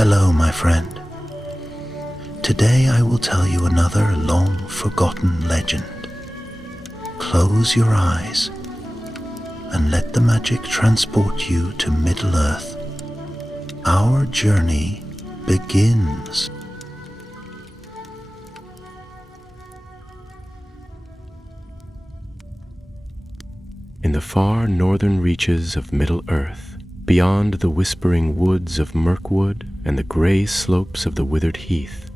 Hello, my friend. Today I will tell you another long-forgotten legend. Close your eyes and let the magic transport you to Middle-earth. Our journey begins. In the far northern reaches of Middle-earth, beyond the whispering woods of Mirkwood and the grey slopes of the withered heath,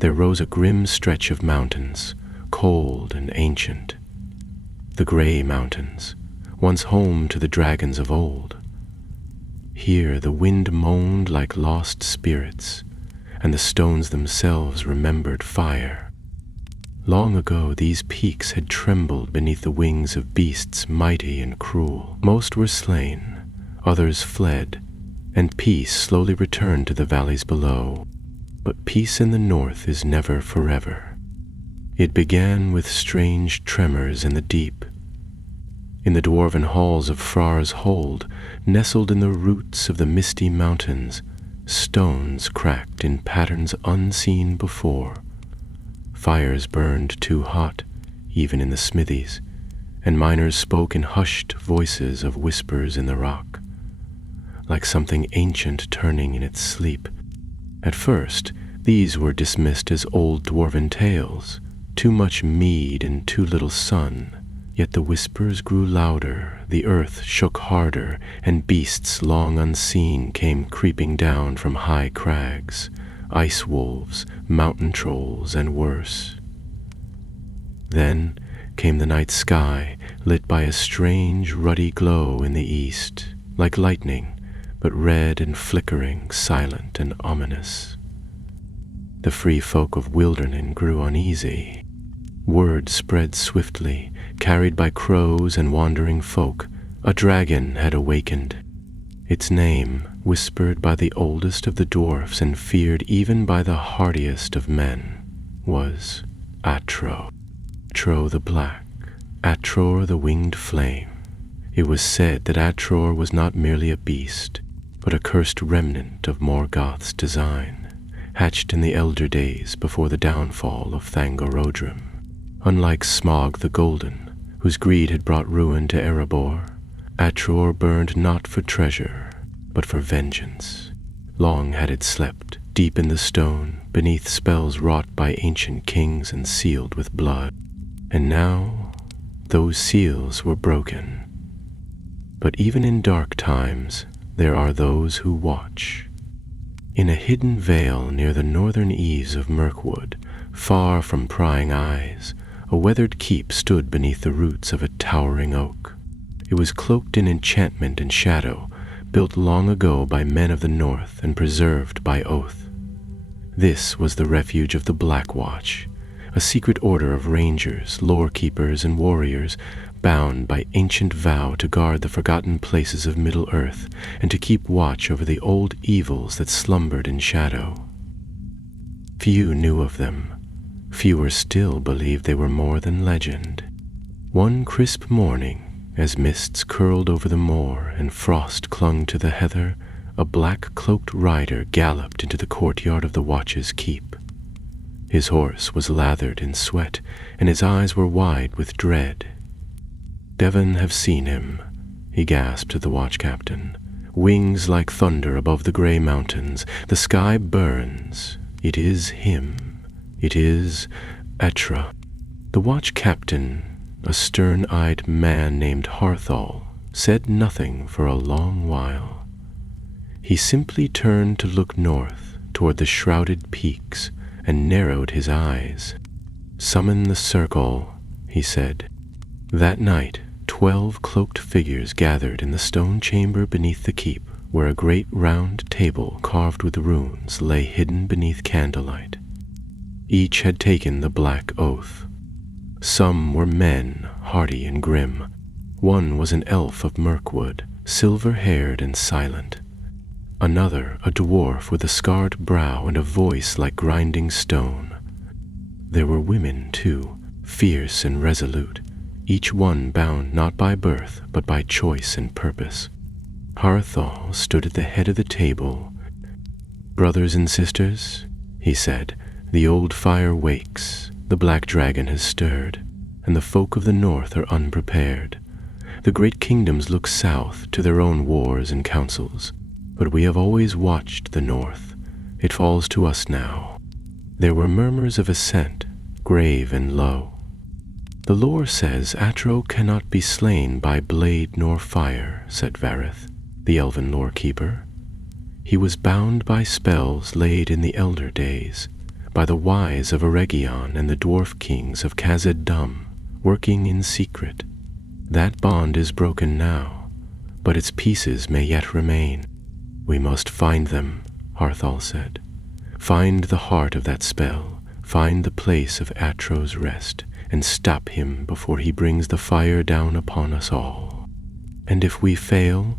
there rose a grim stretch of mountains, cold and ancient. The grey mountains, once home to the dragons of old. Here the wind moaned like lost spirits, and the stones themselves remembered fire. Long ago these peaks had trembled beneath the wings of beasts mighty and cruel. Most were slain, others fled, and peace slowly returned to the valleys below. But peace in the north is never forever. It began with strange tremors in the deep. In the dwarven halls of Frar's hold, nestled in the roots of the misty mountains, stones cracked in patterns unseen before. Fires burned too hot, even in the smithies, and miners spoke in hushed voices of whispers in the rock, like something ancient turning in its sleep. At first, these were dismissed as old dwarven tales, too much mead and too little sun. Yet the whispers grew louder, the earth shook harder, and beasts long unseen came creeping down from high crags, ice wolves, mountain trolls, and worse. Then came the night sky, lit by a strange ruddy glow in the east, like lightning, but red and flickering, silent and ominous. The free folk of Wildernin grew uneasy. Word spread swiftly, carried by crows and wandering folk. A dragon had awakened. Its name, whispered by the oldest of the dwarfs and feared even by the hardiest of men, was Atro. Atro the Black, Atror the Winged Flame. It was said that Atror was not merely a beast, but a cursed remnant of Morgoth's design, hatched in the elder days before the downfall of Thangorodrim. Unlike Smaug the Golden, whose greed had brought ruin to Erebor, Atror burned not for treasure, but for vengeance. Long had it slept, deep in the stone, beneath spells wrought by ancient kings and sealed with blood. And now, those seals were broken. But even in dark times, there are those who watch. In a hidden vale near the northern eaves of Mirkwood, far from prying eyes, a weathered keep stood beneath the roots of a towering oak. It was cloaked in enchantment and shadow, built long ago by men of the north and preserved by oath. This was the refuge of the Black Watch, a secret order of rangers, lore keepers, and warriors, bound by ancient vow to guard the forgotten places of Middle-earth and to keep watch over the old evils that slumbered in shadow. Few knew of them. Fewer still believed they were more than legend. One crisp morning, as mists curled over the moor and frost clung to the heather, a black-cloaked rider galloped into the courtyard of the Watch's keep. His horse was lathered in sweat, and his eyes were wide with dread. "Devon have seen him," he gasped to the watch captain. "Wings like thunder above the grey mountains. The sky burns. It is him. It is Atro." The watch captain, a stern-eyed man named Harthal, said nothing for a long while. He simply turned to look north toward the shrouded peaks and narrowed his eyes. "Summon the circle," he said. That night, 12 cloaked figures gathered in the stone chamber beneath the keep, where a great round table carved with runes lay hidden beneath candlelight. Each had taken the black oath. Some were men, hardy and grim. One was an elf of Mirkwood, silver-haired and silent. Another, a dwarf with a scarred brow and a voice like grinding stone. There were women, too, fierce and resolute, each one bound not by birth, but by choice and purpose. Harthal stood at the head of the table. "Brothers and sisters," he said, "the old fire wakes, the black dragon has stirred, and the folk of the north are unprepared. The great kingdoms look south to their own wars and councils, but we have always watched the north. It falls to us now." There were murmurs of assent, grave and low. "The lore says Atro cannot be slain by blade nor fire," said Vareth, the elven lore keeper. "He was bound by spells laid in the elder days, by the wise of Eregion and the dwarf kings of Khazad-dûm, working in secret. That bond is broken now, but its pieces may yet remain." "We must find them," Harthal said. "Find the heart of that spell, find the place of Atro's rest, and stop him before he brings the fire down upon us all." "And if we fail?"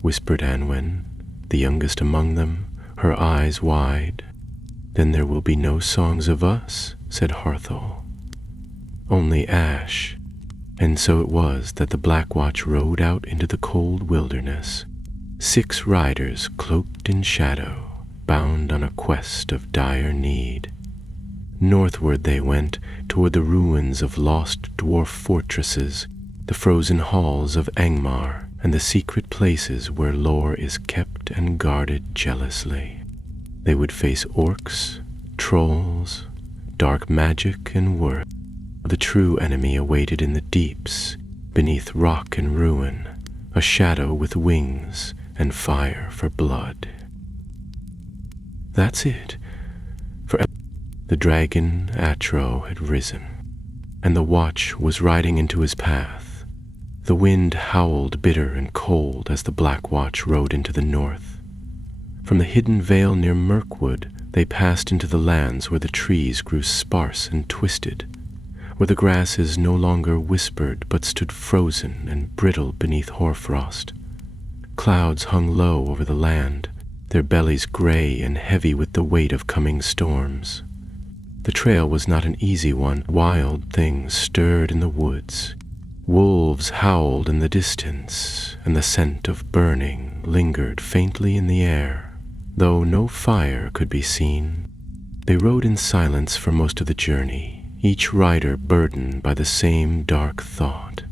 whispered Anwen, the youngest among them, her eyes wide. "Then there will be no songs of us," said Harthal. "Only ash." And so it was that the Black Watch rode out into the cold wilderness, 6 riders cloaked in shadow, bound on a quest of dire need. Northward they went, toward the ruins of lost dwarf fortresses, the frozen halls of Angmar, and the secret places where lore is kept and guarded jealously. They would face orcs, trolls, dark magic, and worse. The true enemy awaited in the deeps, beneath rock and ruin, a shadow with wings and fire for blood. That's it. The dragon Atro had risen, and the watch was riding into his path. The wind howled bitter and cold as the Black Watch rode into the north. From the hidden vale near Mirkwood, they passed into the lands where the trees grew sparse and twisted, where the grasses no longer whispered but stood frozen and brittle beneath hoarfrost. Clouds hung low over the land, their bellies gray and heavy with the weight of coming storms. The trail was not an easy one. Wild things stirred in the woods. Wolves howled in the distance, and the scent of burning lingered faintly in the air, though no fire could be seen. They rode in silence for most of the journey, each rider burdened by the same dark thought,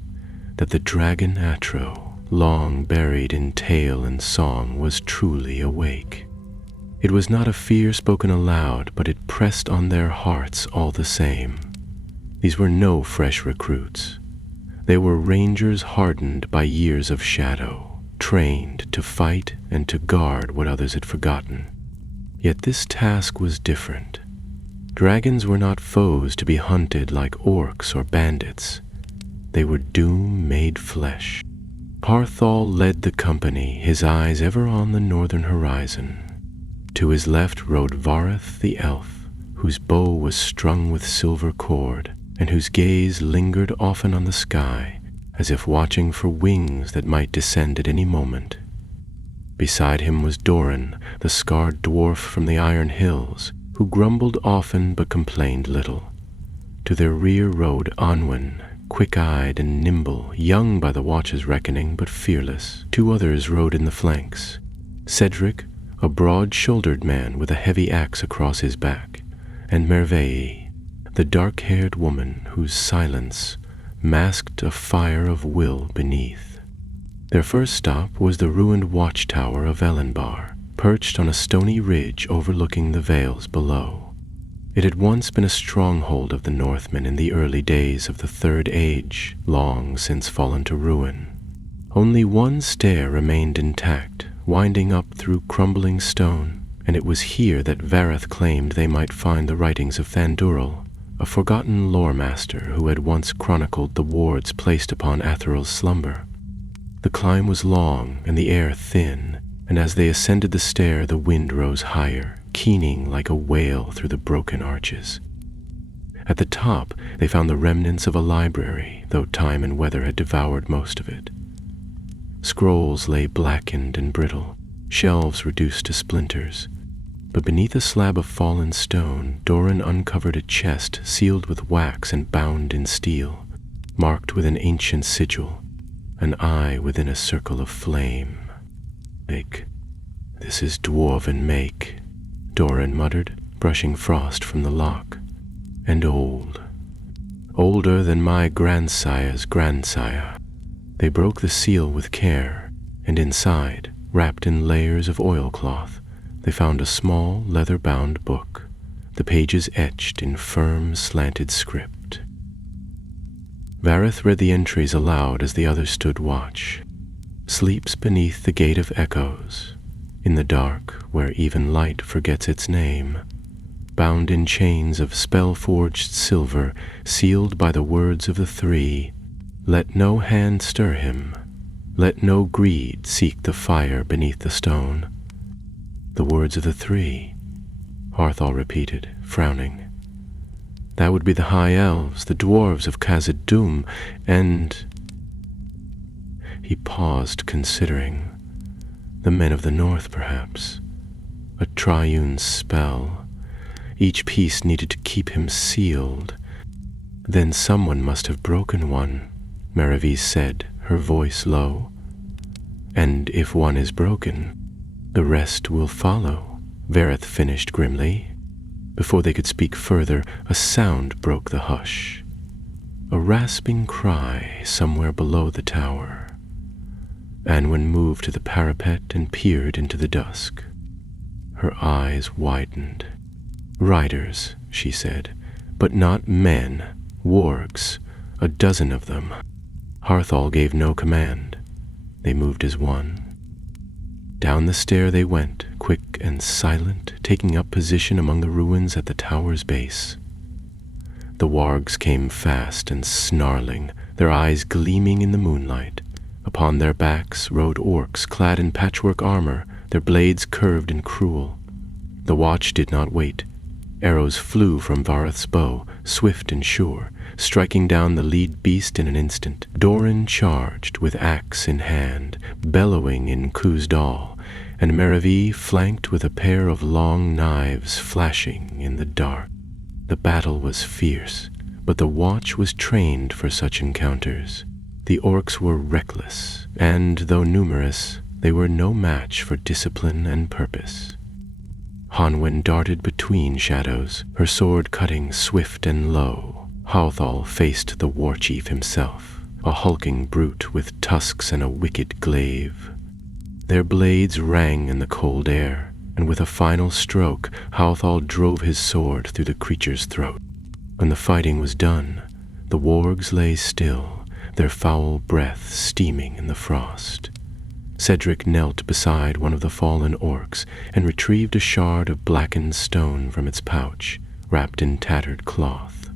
that the dragon Atro, long buried in tale and song, was truly awake. It was not a fear spoken aloud, but it pressed on their hearts all the same. These were no fresh recruits. They were rangers hardened by years of shadow, trained to fight and to guard what others had forgotten. Yet this task was different. Dragons were not foes to be hunted like orcs or bandits. They were doom made flesh. Harthal led the company, his eyes ever on the northern horizon. To his left rode Vareth the elf, whose bow was strung with silver cord, and whose gaze lingered often on the sky, as if watching for wings that might descend at any moment. Beside him was Doran, the scarred dwarf from the Iron Hills, who grumbled often but complained little. To their rear rode Anwen, quick-eyed and nimble, young by the watch's reckoning, but fearless. 2 others rode in the flanks. Cedric, a broad-shouldered man with a heavy axe across his back, and Merveille, the dark-haired woman whose silence masked a fire of will beneath. Their first stop was the ruined watchtower of Elenbar, perched on a stony ridge overlooking the vales below. It had once been a stronghold of the Northmen in the early days of the Third Age, long since fallen to ruin. Only one stair remained intact, winding up through crumbling stone, and it was here that Vareth claimed they might find the writings of Thanduril, a forgotten lore master who had once chronicled the wards placed upon Athral's slumber. The climb was long and the air thin, and as they ascended the stair the wind rose higher, keening like a wail through the broken arches. At the top they found the remnants of a library, though time and weather had devoured most of it. Scrolls lay blackened and brittle, shelves reduced to splinters. But beneath a slab of fallen stone, Doran uncovered a chest sealed with wax and bound in steel, marked with an ancient sigil, an eye within a circle of flame. "This is dwarven make," Doran muttered, brushing frost from the lock. And old. Older than my grandsire's grandsire. They broke the seal with care, and inside, wrapped in layers of oilcloth, they found a small leather-bound book, the pages etched in firm, slanted script. Vareth read the entries aloud as the others stood watch. Sleeps beneath the Gate of Echoes, in the dark where even light forgets its name, bound in chains of spell-forged silver, sealed by the words of the three. Let no hand stir him, let no greed seek the fire beneath the stone. The words of the three, Harthal repeated, frowning. That would be the High Elves, the dwarves of Khazad-dûm, and... He paused, considering. The men of the north, perhaps. A triune spell. Each piece needed to keep him sealed. Then someone must have broken one, Maravis said, her voice low. And if one is broken, the rest will follow, Vareth finished grimly. Before they could speak further, a sound broke the hush. A rasping cry somewhere below the tower. Anwen moved to the parapet and peered into the dusk. Her eyes widened. Riders, she said, but not men, wargs, a dozen of them. Harthal gave no command. They moved as one. Down the stair they went, quick and silent, taking up position among the ruins at the tower's base. The wargs came fast and snarling, their eyes gleaming in the moonlight. Upon their backs rode orcs clad in patchwork armor, their blades curved and cruel. The watch did not wait. Arrows flew from Vareth's bow, swift and sure, striking down the lead beast in an instant. Doran charged with axe in hand, bellowing in Khuzdal, and Maravis flanked with a pair of long knives flashing in the dark. The battle was fierce, but the watch was trained for such encounters. The orcs were reckless, and though numerous, they were no match for discipline and purpose. Hanwen darted between shadows, her sword cutting swift and low. Harthal faced the war chief himself, a hulking brute with tusks and a wicked glaive. Their blades rang in the cold air, and with a final stroke, Harthal drove his sword through the creature's throat. When the fighting was done, the wargs lay still, their foul breath steaming in the frost. Cedric knelt beside one of the fallen orcs and retrieved a shard of blackened stone from its pouch, wrapped in tattered cloth.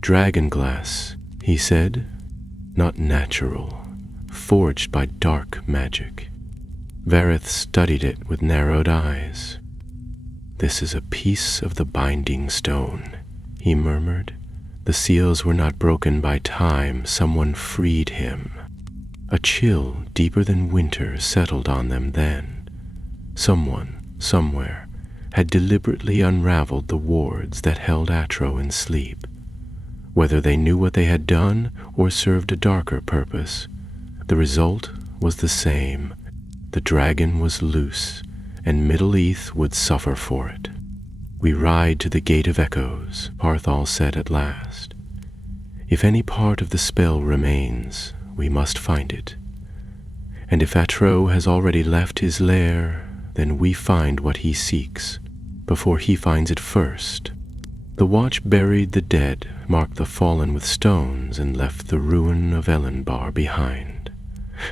Dragonglass, he said, not natural, forged by dark magic. Vareth studied it with narrowed eyes. This is a piece of the binding stone, he murmured. The seals were not broken by time, someone freed him. A chill deeper than winter settled on them then. Someone, somewhere, had deliberately unraveled the wards that held Atro in sleep. Whether they knew what they had done or served a darker purpose, the result was the same. The dragon was loose, and Middle Earth would suffer for it. We ride to the Gate of Echoes, Harthal said at last. If any part of the spell remains, we must find it. And if Atro has already left his lair, then we find what he seeks, before he finds it first. The watch buried the dead, marked the fallen with stones, and left the ruin of Elenbar behind.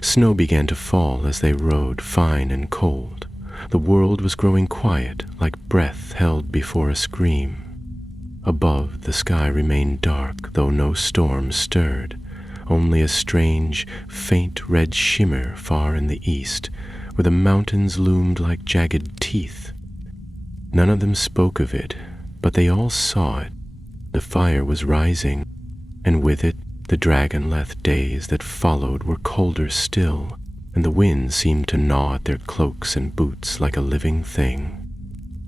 Snow began to fall as they rode, fine and cold. The world was growing quiet, like breath held before a scream. Above, the sky remained dark, though no storm stirred. Only a strange, faint red shimmer far in the east, where the mountains loomed like jagged teeth. None of them spoke of it, but they all saw it. The fire was rising, and with it, the Dragonleth days that followed were colder still, and the wind seemed to gnaw at their cloaks and boots like a living thing.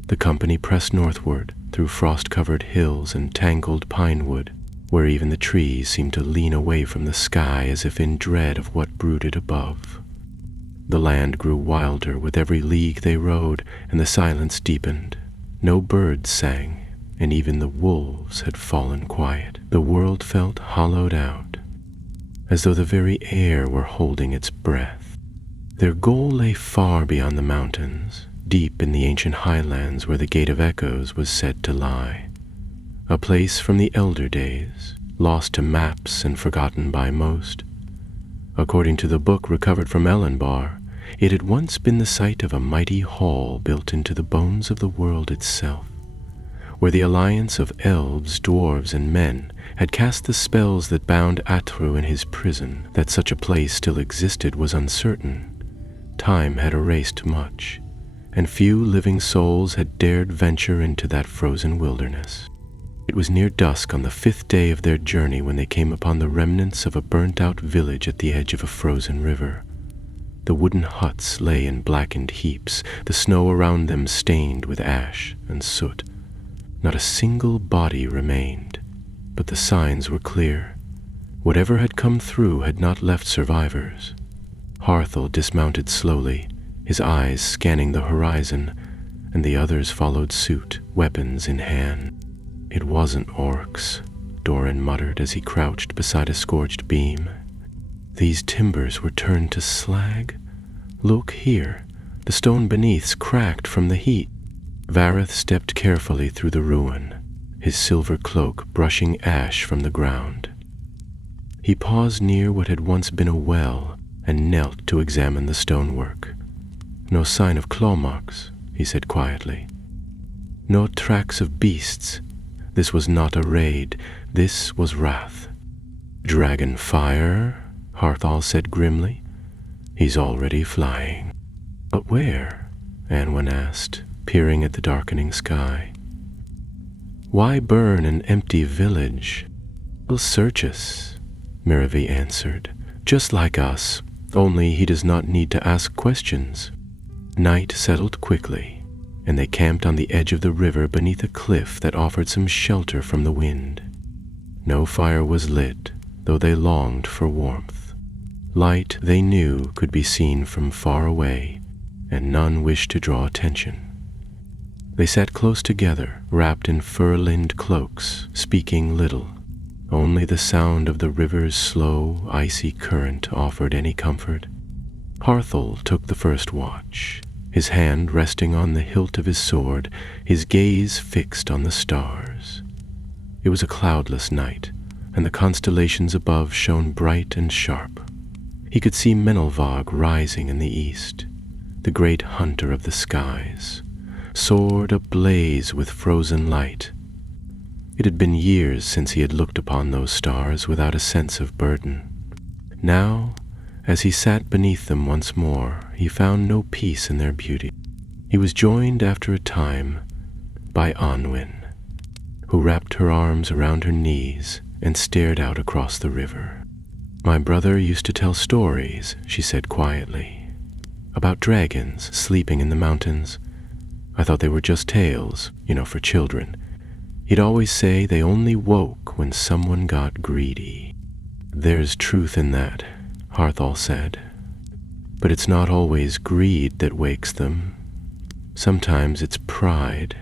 The company pressed northward, through frost-covered hills and tangled pinewood, where even the trees seemed to lean away from the sky as if in dread of what brooded above. The land grew wilder with every league they rode, and the silence deepened. No birds sang, and even the wolves had fallen quiet. The world felt hollowed out, as though the very air were holding its breath. Their goal lay far beyond the mountains, deep in the ancient highlands where the Gate of Echoes was said to lie, a place from the elder days, lost to maps and forgotten by most. According to the book recovered from Elenbar, it had once been the site of a mighty hall built into the bones of the world itself, where the alliance of elves, dwarves, and men had cast the spells that bound Atro in his prison. That such a place still existed was uncertain. Time had erased much, and few living souls had dared venture into that frozen wilderness. It was near dusk on the 5th day of their journey when they came upon the remnants of a burnt-out village at the edge of a frozen river. The wooden huts lay in blackened heaps, the snow around them stained with ash and soot. Not a single body remained, but the signs were clear. Whatever had come through had not left survivors. Harthel dismounted slowly, his eyes scanning the horizon, and the others followed suit, weapons in hand. "It wasn't orcs," Doran muttered as he crouched beside a scorched beam. "These timbers were turned to slag? Look here, the stone beneath's cracked from the heat." Vareth stepped carefully through the ruin, his silver cloak brushing ash from the ground. He paused near what had once been a well and knelt to examine the stonework. "No sign of claw marks," he said quietly. "No tracks of beasts. This was not a raid, this was wrath." "Dragon fire," Harthal said grimly. "He's already flying." "But where?" Anwen asked, peering at the darkening sky. "Why burn an empty village?" "He'll search us," Miravi answered. "Just like us, only he does not need to ask questions." Night settled quickly, and they camped on the edge of the river beneath a cliff that offered some shelter from the wind. No fire was lit, though they longed for warmth. Light, they knew, could be seen from far away, and none wished to draw attention. They sat close together, wrapped in fur-lined cloaks, speaking little. Only the sound of the river's slow, icy current offered any comfort. Harthel took the first watch, his hand resting on the hilt of his sword, his gaze fixed on the stars. It was a cloudless night, and the constellations above shone bright and sharp. He could see Menelvog rising in the east, the great hunter of the skies, sword ablaze with frozen light. It had been years since he had looked upon those stars without a sense of burden. Now, as he sat beneath them once more, he found no peace in their beauty. He was joined after a time by Anwen, who wrapped her arms around her knees and stared out across the river. "My brother used to tell stories," she said quietly, "about dragons sleeping in the mountains. I thought they were just tales, for children. He'd always say they only woke when someone got greedy." "There's truth in that," Harthal said. "But it's not always greed that wakes them. Sometimes it's pride,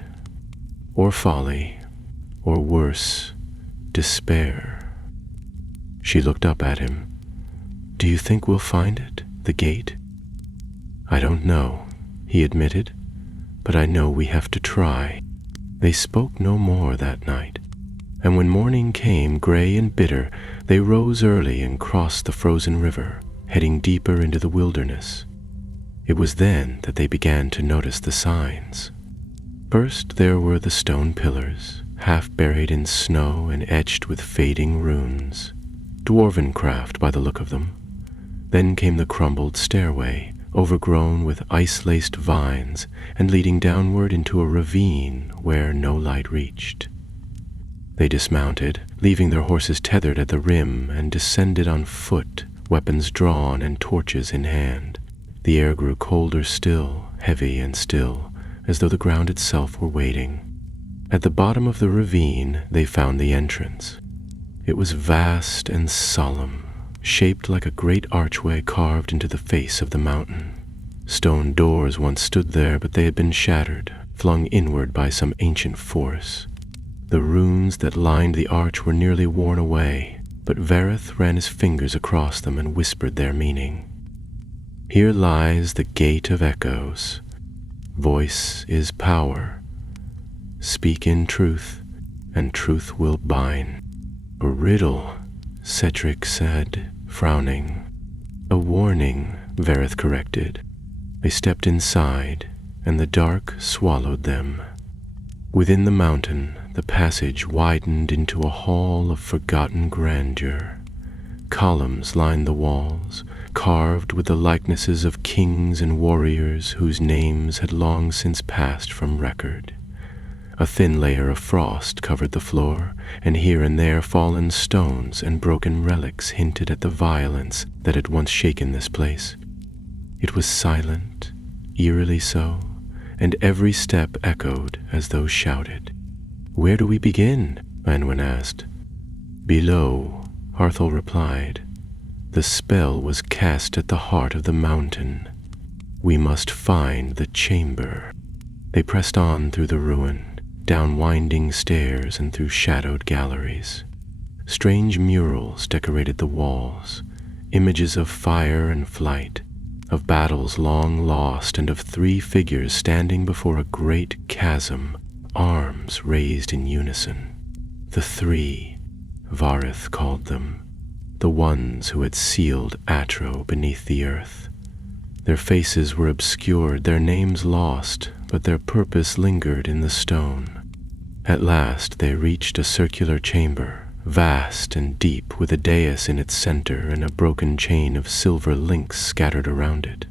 or folly, or worse, despair." She looked up at him. "Do you think we'll find it, the gate?" "I don't know," he admitted, "but I know we have to try." They spoke no more that night, and when morning came, gray and bitter, they rose early and crossed the frozen river, heading deeper into the wilderness. It was then that they began to notice the signs. First there were the stone pillars, half buried in snow and etched with fading runes, dwarven craft by the look of them. Then came the crumbled stairway, overgrown with ice-laced vines and leading downward into a ravine where no light reached. They dismounted, leaving their horses tethered at the rim, and descended on foot, weapons drawn and torches in hand. The air grew colder still, heavy and still, as though the ground itself were waiting. At the bottom of the ravine, they found the entrance. It was vast and solemn, shaped like a great archway carved into the face of the mountain. Stone doors once stood there, but they had been shattered, flung inward by some ancient force. The runes that lined the arch were nearly worn away, but Vareth ran his fingers across them and whispered their meaning. Here lies the gate of echoes. Voice is power. Speak in truth, and truth will bind. A riddle, Cedric said, frowning. A warning, Vareth corrected. They stepped inside, and the dark swallowed them. Within the mountain, the passage widened into a hall of forgotten grandeur. Columns lined the walls, carved with the likenesses of kings and warriors whose names had long since passed from record. A thin layer of frost covered the floor, and here and there fallen stones and broken relics hinted at the violence that had once shaken this place. It was silent, eerily so, and every step echoed as though shouted. "Where do we begin?" Anwen asked. "Below," Harthel replied. "The spell was cast at the heart of the mountain. We must find the chamber." They pressed on through the ruin, down winding stairs and through shadowed galleries. Strange murals decorated the walls, images of fire and flight, of battles long lost, and of 3 figures standing before a great chasm, arms raised in unison. The 3, Vareth called them, the ones who had sealed Atro beneath the earth. Their faces were obscured, their names lost, but their purpose lingered in the stone. At last they reached a circular chamber, vast and deep, with a dais in its center and a broken chain of silver links scattered around it.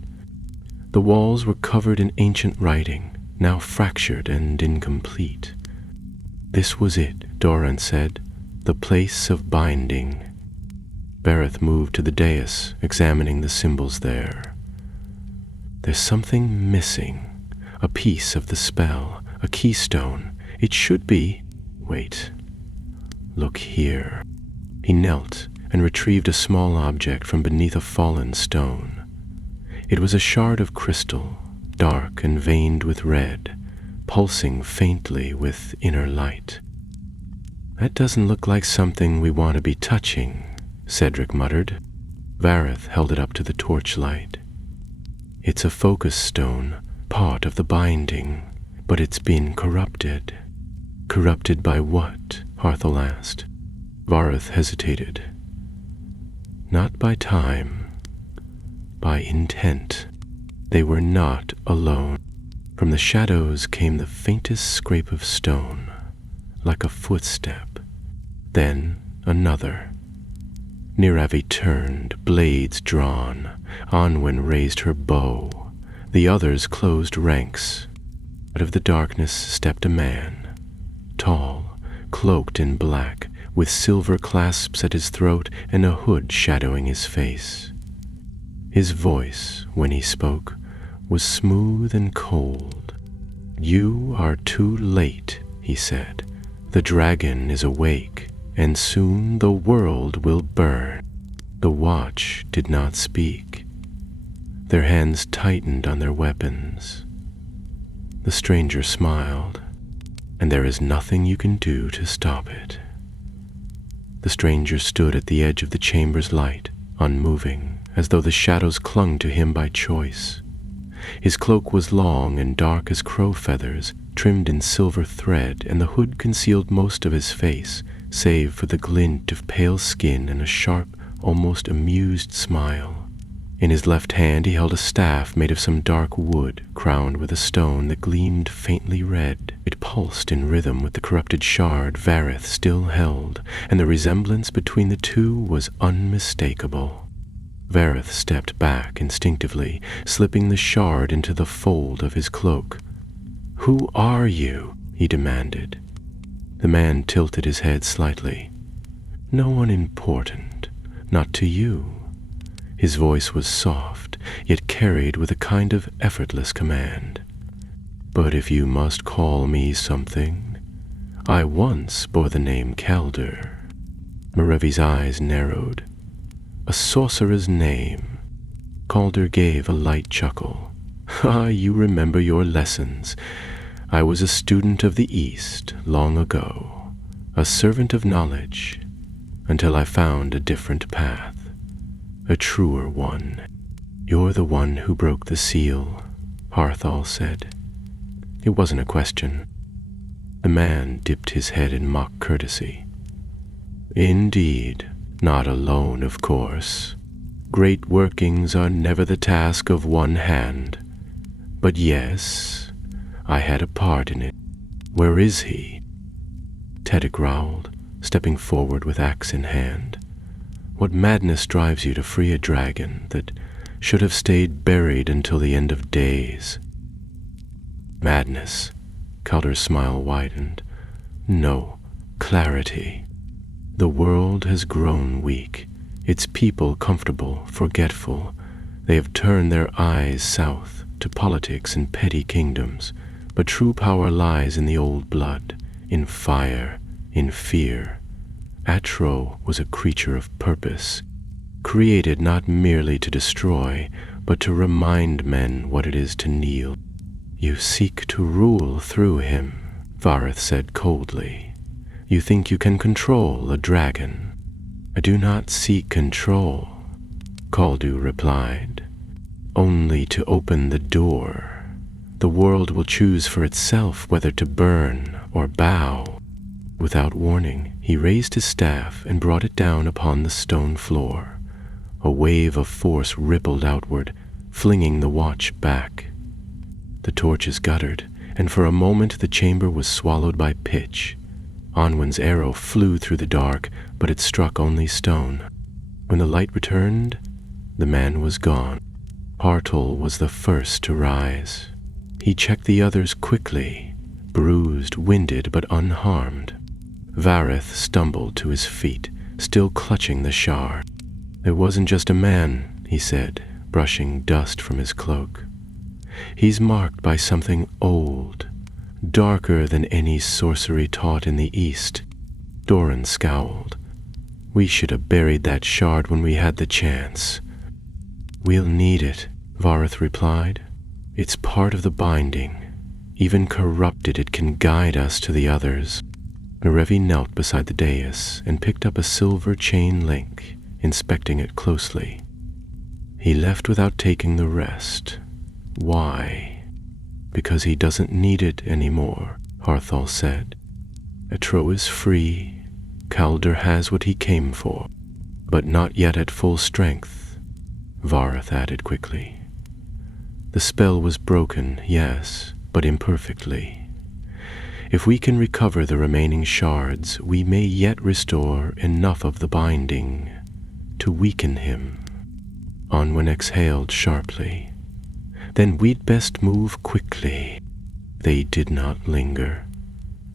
The walls were covered in ancient writing, now fractured and incomplete. This was it, Doran said, the place of binding. Vareth moved to the dais, examining the symbols there. There's something missing, a piece of the spell, a keystone. It should be... Wait. Look here. He knelt and retrieved a small object from beneath a fallen stone. It was a shard of crystal, dark and veined with red, pulsing faintly with inner light. "That doesn't look like something we want to be touching," Cedric muttered. Vareth held it up to the torchlight. "It's a focus stone, part of the binding, but it's been corrupted." "Corrupted by what?" Harthel asked. Vareth hesitated. "Not by time, by intent." They were not alone. From the shadows came the faintest scrape of stone, like a footstep. Then another. Niravi turned, blades drawn. Anwen raised her bow. The others closed ranks. Out of the darkness stepped a man, tall, cloaked in black, with silver clasps at his throat and a hood shadowing his face. His voice, when he spoke, was smooth and cold. "You are too late," he said. "The dragon is awake, and soon the world will burn." The watch did not speak. Their hands tightened on their weapons. The stranger smiled. "And there is nothing you can do to stop it." The stranger stood at the edge of the chamber's light, unmoving, as though the shadows clung to him by choice. His cloak was long and dark as crow feathers, trimmed in silver thread, and the hood concealed most of his face, save for the glint of pale skin and a sharp, almost amused smile. In his left hand he held a staff made of some dark wood, crowned with a stone that gleamed faintly red. It pulsed in rhythm with the corrupted shard Vareth still held, and the resemblance between the two was unmistakable. Vareth stepped back instinctively, slipping the shard into the fold of his cloak. "Who are you?" he demanded. The man tilted his head slightly. "No one important, not to you." His voice was soft, yet carried with a kind of effortless command. "But if you must call me something, I once bore the name Calder." Marevi's eyes narrowed. "A sorcerer's name." Calder gave a light chuckle. "Ah, you remember your lessons. I was a student of the East long ago, a servant of knowledge, until I found a different path, a truer one. You're the one who broke the seal, Harthal said. It wasn't a question. The man dipped his head in mock courtesy. Indeed, not alone, of course. Great workings are never the task of one hand. But yes, I had a part in it. Where is he? Teddy growled, stepping forward with axe in hand. What madness drives you to free a dragon that should have stayed buried until the end of days? Madness. Calder's smile widened. No, clarity. The world has grown weak, its people comfortable, forgetful. They have turned their eyes south to politics and petty kingdoms, but true power lies in the old blood, in fire, in fear. Atro was a creature of purpose, created not merely to destroy, but to remind men what it is to kneel. You seek to rule through him, Vareth said coldly. You think you can control a dragon. I do not seek control, Kaldu replied. Only to open the door. The world will choose for itself whether to burn or bow. Without warning, he raised his staff and brought it down upon the stone floor. A wave of force rippled outward, flinging the watch back. The torches guttered, and for a moment the chamber was swallowed by pitch. Onwin's arrow flew through the dark, but it struck only stone. When the light returned, the man was gone. Hartol was the first to rise. He checked the others quickly, bruised, winded, but unharmed. Vareth stumbled to his feet, still clutching the shard. It wasn't just a man, he said, brushing dust from his cloak. He's marked by something old, darker than any sorcery taught in the East. Doran scowled. We should have buried that shard when we had the chance. We'll need it, Vareth replied. It's part of the binding. Even corrupted, it can guide us to the others. Nerevi knelt beside the dais and picked up a silver chain link, inspecting it closely. He left without taking the rest. Why? Because he doesn't need it anymore, Harthal said. Atro is free. Calder has what he came for, but not yet at full strength, Vareth added quickly. The spell was broken, yes, but imperfectly. If we can recover the remaining shards, we may yet restore enough of the binding to weaken him. Onwin exhaled sharply. Then we'd best move quickly. They did not linger.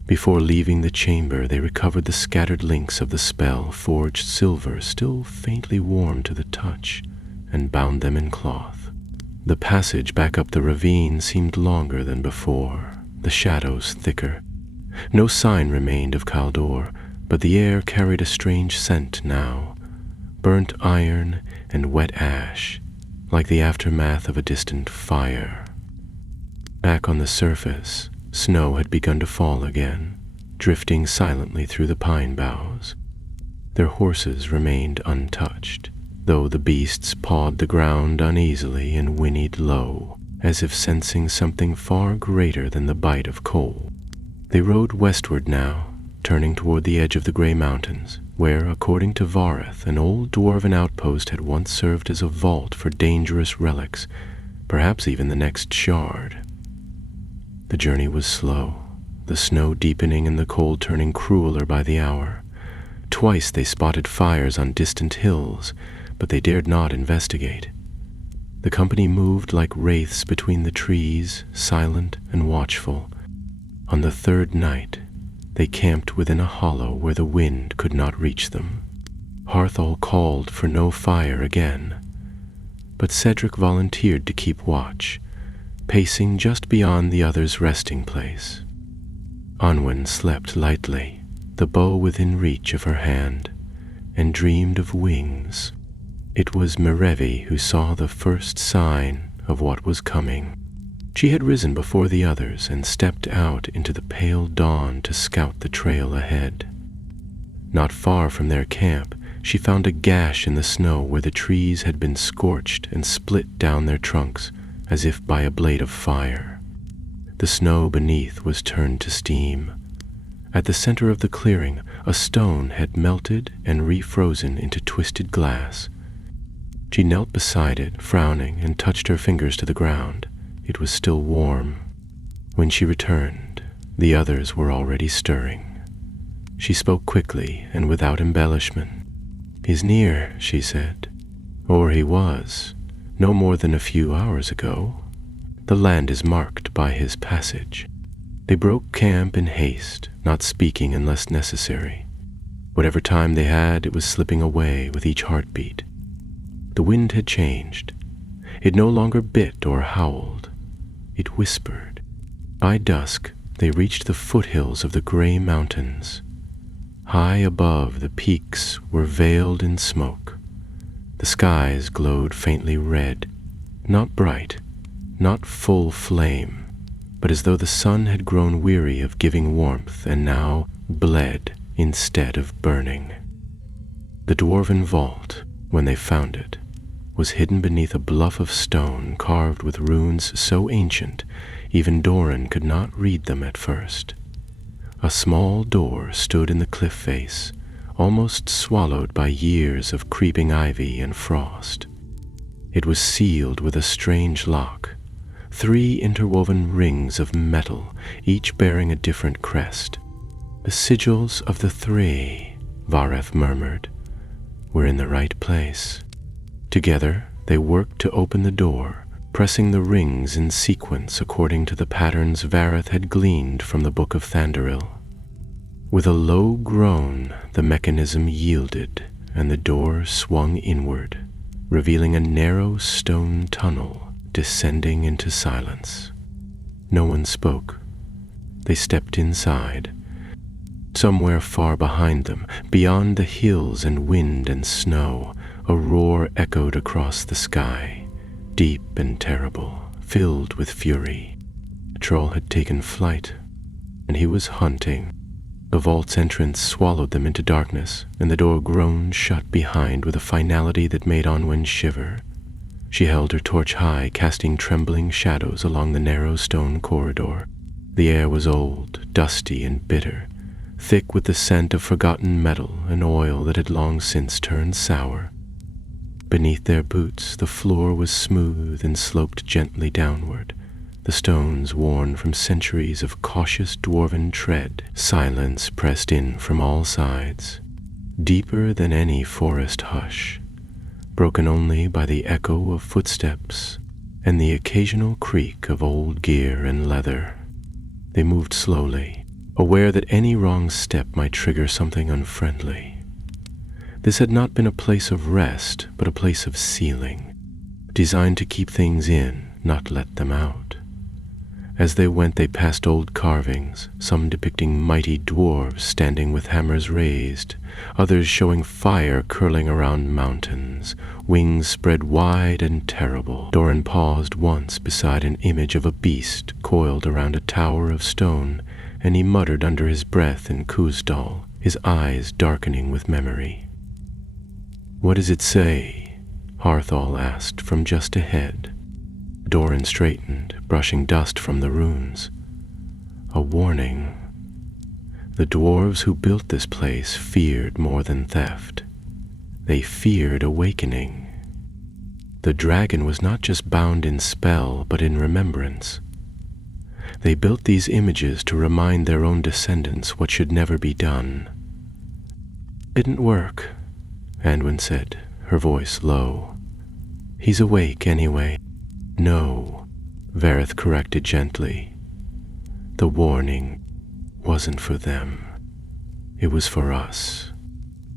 Before leaving the chamber, they recovered the scattered links of the spell, forged silver, still faintly warm to the touch, and bound them in cloth. The passage back up the ravine seemed longer than before, the shadows thicker. No sign remained of Kaldor, but the air carried a strange scent now, burnt iron and wet ash, like the aftermath of a distant fire. Back on the surface, snow had begun to fall again, drifting silently through the pine boughs. Their horses remained untouched, though the beasts pawed the ground uneasily and whinnied low, as if sensing something far greater than the bite of cold. They rode westward now, turning toward the edge of the Grey Mountains, where, according to Vareth, an old dwarven outpost had once served as a vault for dangerous relics, perhaps even the next shard. The journey was slow, the snow deepening and the cold turning crueler by the hour. Twice they spotted fires on distant hills, but they dared not investigate. The company moved like wraiths between the trees, silent and watchful. On the third night, they camped within a hollow where the wind could not reach them. Harthal called for no fire again, but Cedric volunteered to keep watch, pacing just beyond the other's resting place. Onwin slept lightly, the bow within reach of her hand, and dreamed of wings. It was Merevi who saw the first sign of what was coming. She had risen before the others and stepped out into the pale dawn to scout the trail ahead. Not far from their camp, she found a gash in the snow where the trees had been scorched and split down their trunks as if by a blade of fire. The snow beneath was turned to steam. At the center of the clearing, a stone had melted and refrozen into twisted glass. She knelt beside it, frowning, and touched her fingers to the ground. It was still warm. When she returned, the others were already stirring. She spoke quickly and without embellishment. "He's near," she said. "Or he was, no more than a few hours ago. The land is marked by his passage." They broke camp in haste, not speaking unless necessary. Whatever time they had, it was slipping away with each heartbeat. The wind had changed. It no longer bit or howled. It whispered. By dusk, they reached the foothills of the gray mountains. High above, the peaks were veiled in smoke. The skies glowed faintly red, not bright, not full flame, but as though the sun had grown weary of giving warmth and now bled instead of burning. The dwarven vault, when they found it, was hidden beneath a bluff of stone carved with runes so ancient even Doran could not read them at first. A small door stood in the cliff face, almost swallowed by years of creeping ivy and frost. It was sealed with a strange lock, 3 interwoven rings of metal, each bearing a different crest. The sigils of the 3, Vareth murmured, were in the right place. Together, they worked to open the door, pressing the rings in sequence according to the patterns Vareth had gleaned from the Book of Thandaril. With a low groan, the mechanism yielded, and the door swung inward, revealing a narrow stone tunnel descending into silence. No one spoke. They stepped inside. Somewhere far behind them, beyond the hills and wind and snow, a roar echoed across the sky, deep and terrible, filled with fury. The troll had taken flight, and he was hunting. The vault's entrance swallowed them into darkness, and the door groaned shut behind with a finality that made Onwen shiver. She held her torch high, casting trembling shadows along the narrow stone corridor. The air was old, dusty, and bitter, thick with the scent of forgotten metal and oil that had long since turned sour. Beneath their boots, the floor was smooth and sloped gently downward, the stones worn from centuries of cautious dwarven tread. Silence pressed in from all sides, deeper than any forest hush, broken only by the echo of footsteps and the occasional creak of old gear and leather. They moved slowly, aware that any wrong step might trigger something unfriendly. This had not been a place of rest, but a place of sealing, designed to keep things in, not let them out. As they went, they passed old carvings, some depicting mighty dwarves standing with hammers raised, others showing fire curling around mountains, wings spread wide and terrible. Doran paused once beside an image of a beast coiled around a tower of stone, and he muttered under his breath in Kuzdal, his eyes darkening with memory. "What does it say?" Harthal asked from just ahead. Doran straightened, brushing dust from the runes. A warning. The dwarves who built this place feared more than theft. They feared awakening. The dragon was not just bound in spell, but in remembrance. They built these images to remind their own descendants what should never be done. "Didn't work," Anduin said, her voice low. "He's awake anyway." "No," Vareth corrected gently. "The warning wasn't for them. It was for us."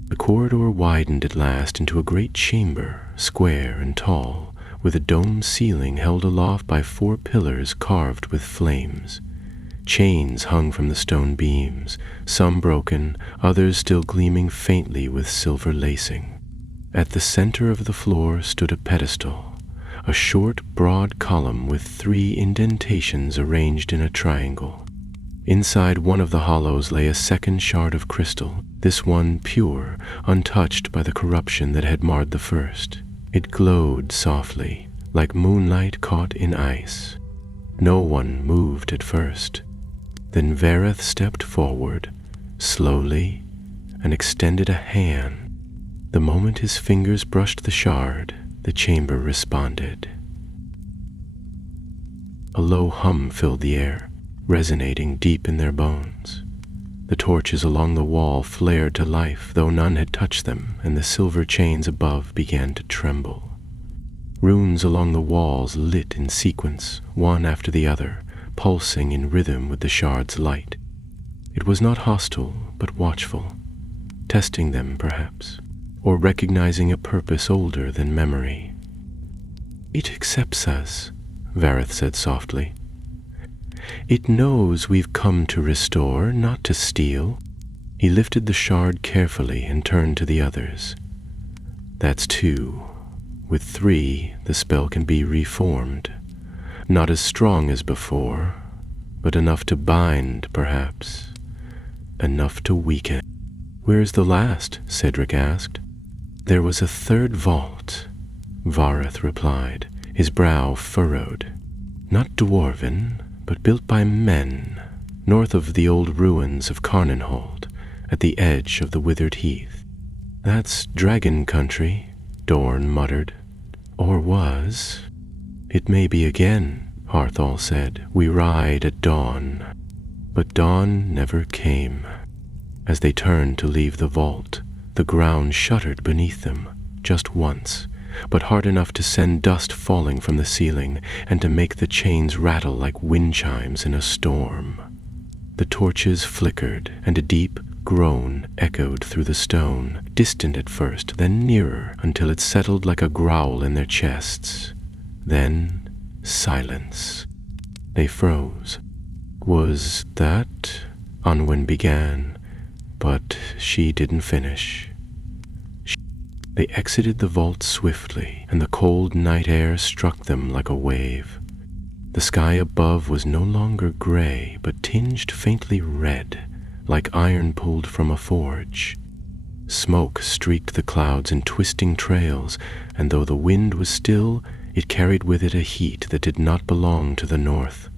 The corridor widened at last into a great chamber, square and tall, with a domed ceiling held aloft by 4 pillars carved with flames. Chains hung from the stone beams, some broken, others still gleaming faintly with silver lacing. At the center of the floor stood a pedestal, a short, broad column with 3 indentations arranged in a triangle. Inside one of the hollows lay a second shard of crystal, this one pure, untouched by the corruption that had marred the first. It glowed softly, like moonlight caught in ice. No one moved at first. Then Vareth stepped forward, slowly, and extended a hand. The moment his fingers brushed the shard, the chamber responded. A low hum filled the air, resonating deep in their bones. The torches along the wall flared to life, though none had touched them, and the silver chains above began to tremble. Runes along the walls lit in sequence, one after the other, pulsing in rhythm with the shard's light. It was not hostile, but watchful, testing them, perhaps, or recognizing a purpose older than memory. "It accepts us," Vareth said softly. "It knows we've come to restore, not to steal." He lifted the shard carefully and turned to the others. "That's 2. With 3, the spell can be reformed. Not as strong as before, but enough to bind, perhaps. Enough to weaken." "Where's the last?" Cedric asked. "There was a 3rd vault," Vareth replied, his brow furrowed. "Not dwarven, but built by men, north of the old ruins of Carnenhold, at the edge of the withered heath." "That's dragon country," Dorn muttered. "Or was." "It may be again," Harthal said. "We ride at dawn." But dawn never came. As they turned to leave the vault, the ground shuddered beneath them, just once, but hard enough to send dust falling from the ceiling and to make the chains rattle like wind chimes in a storm. The torches flickered, and a deep groan echoed through the stone, distant at first, then nearer, until it settled like a growl in their chests. Then silence. They froze. "Was that?" Anwen began, but she didn't finish. They exited the vault swiftly, and the cold night air struck them like a wave. The sky above was no longer gray, but tinged faintly red, like iron pulled from a forge. Smoke streaked the clouds in twisting trails, and though the wind was still, it carried with it a heat that did not belong to the north.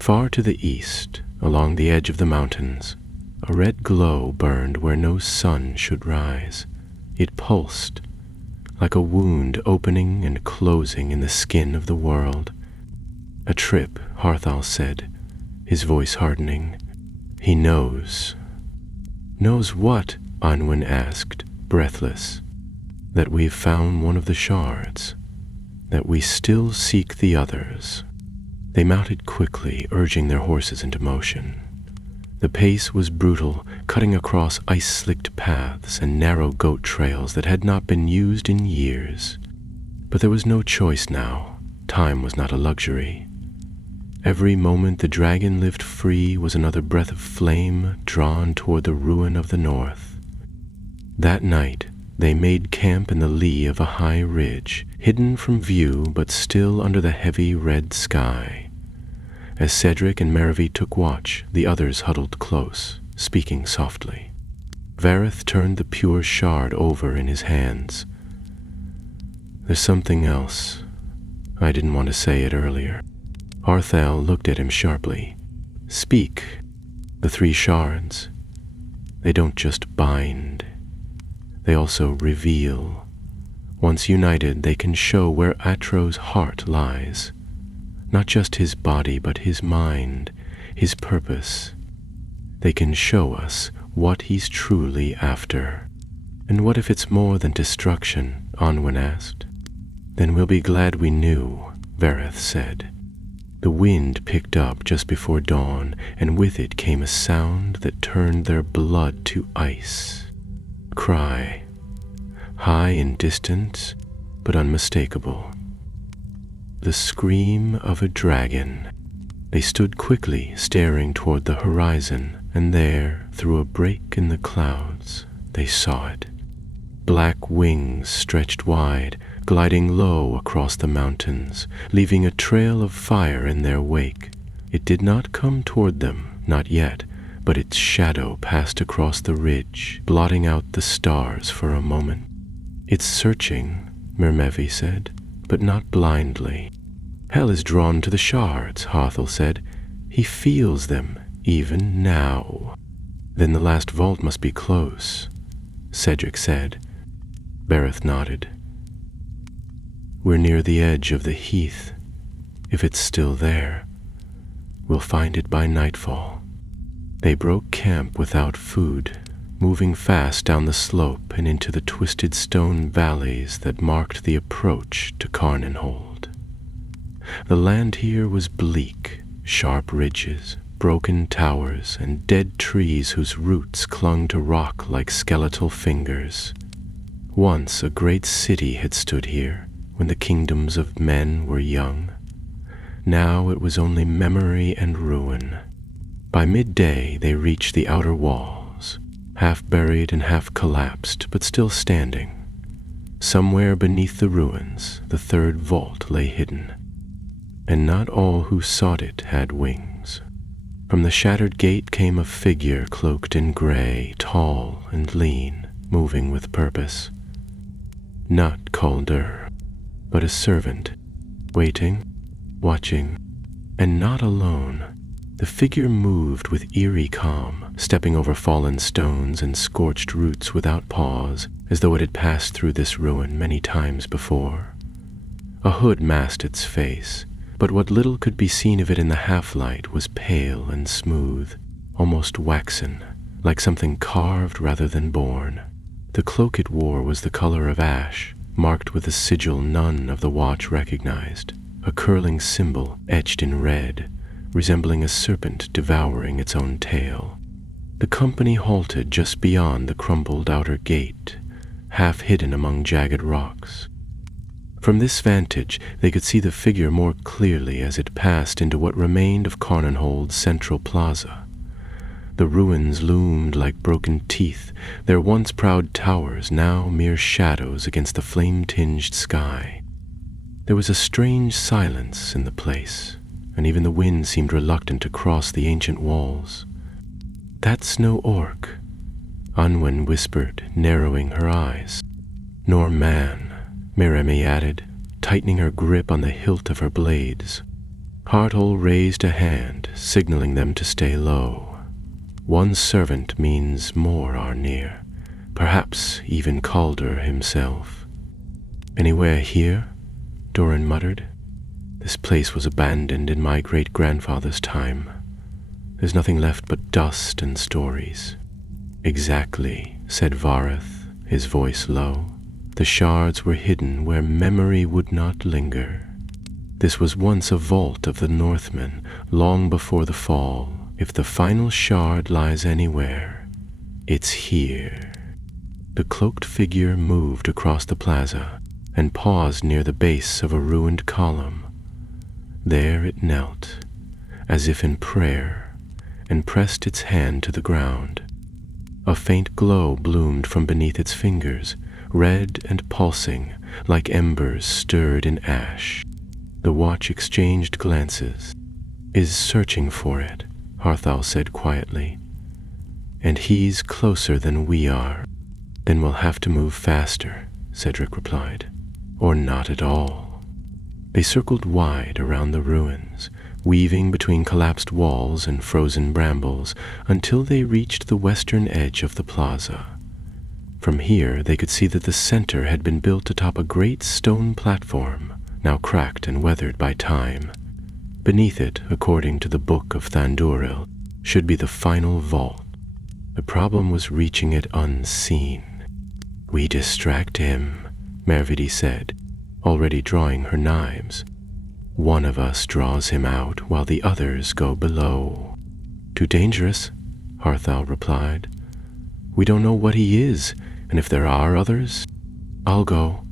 Far to the east, along the edge of the mountains, a red glow burned where no sun should rise. It pulsed, like a wound opening and closing in the skin of the world. "A trip," Harthal said, his voice hardening. "He knows." "Knows what?" Anwen asked, breathless. "That we've found one of the shards. That we still seek the others." They mounted quickly, urging their horses into motion. The pace was brutal, cutting across ice-slicked paths and narrow goat trails that had not been used in years. But there was no choice now. Time was not a luxury. Every moment the dragon lived free was another breath of flame drawn toward the ruin of the north. That night, they made camp in the lee of a high ridge, hidden from view but still under the heavy red sky. As Cedric and Meravi took watch, the others huddled close, speaking softly. Vareth turned the pure shard over in his hands. "There's something else. I didn't want to say it earlier." Harthal looked at him sharply. "Speak. The 3 shards. They don't just bind. They also reveal. Once united, they can show where Atro's heart lies. Not just his body, but his mind, his purpose. They can show us what he's truly after." "And what if it's more than destruction?" Anwen asked. "Then we'll be glad we knew," Vareth said. The wind picked up just before dawn, and with it came a sound that turned their blood to ice. Cry. High and distant, but unmistakable. The scream of a dragon. They stood quickly, staring toward the horizon, and there, through a break in the clouds, they saw it. Black wings stretched wide, gliding low across the mountains, leaving a trail of fire in their wake. It did not come toward them, not yet, but its shadow passed across the ridge, blotting out the stars for a moment. "It's searching," Mermevi said, "but not blindly." "Hell is drawn to the shards," Harthel said. "He feels them, even now." "Then the last vault must be close," Cedric said. Bereth nodded. "We're near the edge of the heath. If it's still there, we'll find it by nightfall." They broke camp without food, moving fast down the slope and into the twisted stone valleys that marked the approach to Carnenhold. The land here was bleak, sharp ridges, broken towers, and dead trees whose roots clung to rock like skeletal fingers. Once a great city had stood here, when the kingdoms of men were young. Now it was only memory and ruin. By midday they reached the outer walls, half buried and half collapsed, but still standing. Somewhere beneath the ruins, the third vault lay hidden, and not all who sought it had wings. From the shattered gate came a figure cloaked in gray, tall and lean, moving with purpose. Not Calder, but a servant, waiting, watching, and not alone. The figure moved with eerie calm, stepping over fallen stones and scorched roots without pause, as though it had passed through this ruin many times before. A hood masked its face, but what little could be seen of it in the half-light was pale and smooth, almost waxen, like something carved rather than born. The cloak it wore was the color of ash, marked with a sigil none of the watch recognized, a curling symbol etched in red, resembling a serpent devouring its own tail. The company halted just beyond the crumbled outer gate, half hidden among jagged rocks. From this vantage, they could see the figure more clearly as it passed into what remained of Carnenhold's central plaza. The ruins loomed like broken teeth, their once proud towers now mere shadows against the flame-tinged sky. There was a strange silence in the place, and even the wind seemed reluctant to cross the ancient walls. "That's no orc," Anwen whispered, narrowing her eyes. "Nor man," Miremi added, tightening her grip on the hilt of her blades. Hartel raised a hand, signaling them to stay low. "One servant means more are near, perhaps even Calder himself." "Anywhere here?" Doran muttered. "This place was abandoned in my great-grandfather's time. There's nothing left but dust and stories." "Exactly," said Vareth, his voice low. "The shards were hidden where memory would not linger. This was once a vault of the Northmen, long before the fall. If the final shard lies anywhere, it's here." The cloaked figure moved across the plaza and paused near the base of a ruined column. There it knelt, as if in prayer, and pressed its hand to the ground. A faint glow bloomed from beneath its fingers, red and pulsing, like embers stirred in ash. The watch exchanged glances. "Is searching for it," Harthal said quietly. "And he's closer than we are." "Then we'll have to move faster," Cedric replied. "Or not at all." They circled wide around the ruins, weaving between collapsed walls and frozen brambles, until they reached the western edge of the plaza. From here they could see that the center had been built atop a great stone platform, now cracked and weathered by time. Beneath it, according to the Book of Thanduril, should be the final vault. The problem was reaching it unseen. "We distract him," Mervidi said, already drawing her knives. "One of us draws him out while the others go below." "Too dangerous," Harthal replied. "We don't know what he is, and if there are others." "I'll go,"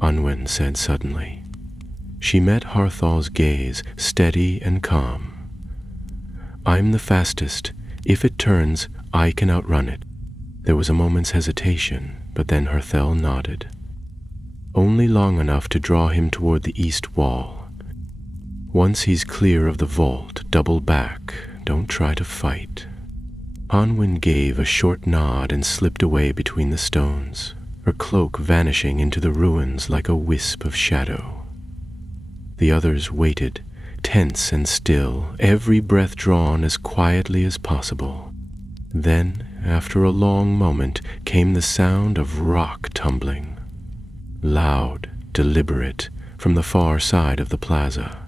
Anwen said suddenly. She met Harthal's gaze, steady and calm. "I'm the fastest. If it turns, I can outrun it." There was a moment's hesitation, but then Harthal nodded. only long enough to draw him toward the east wall. Once he's clear of the vault, double back. Don't try to fight. Anwen gave a short nod and slipped away between the stones, her cloak vanishing into the ruins like a wisp of shadow. The others waited, tense and still, every breath drawn as quietly as possible. Then, after a long moment, came the sound of rock tumbling. Loud, deliberate, from the far side of the plaza.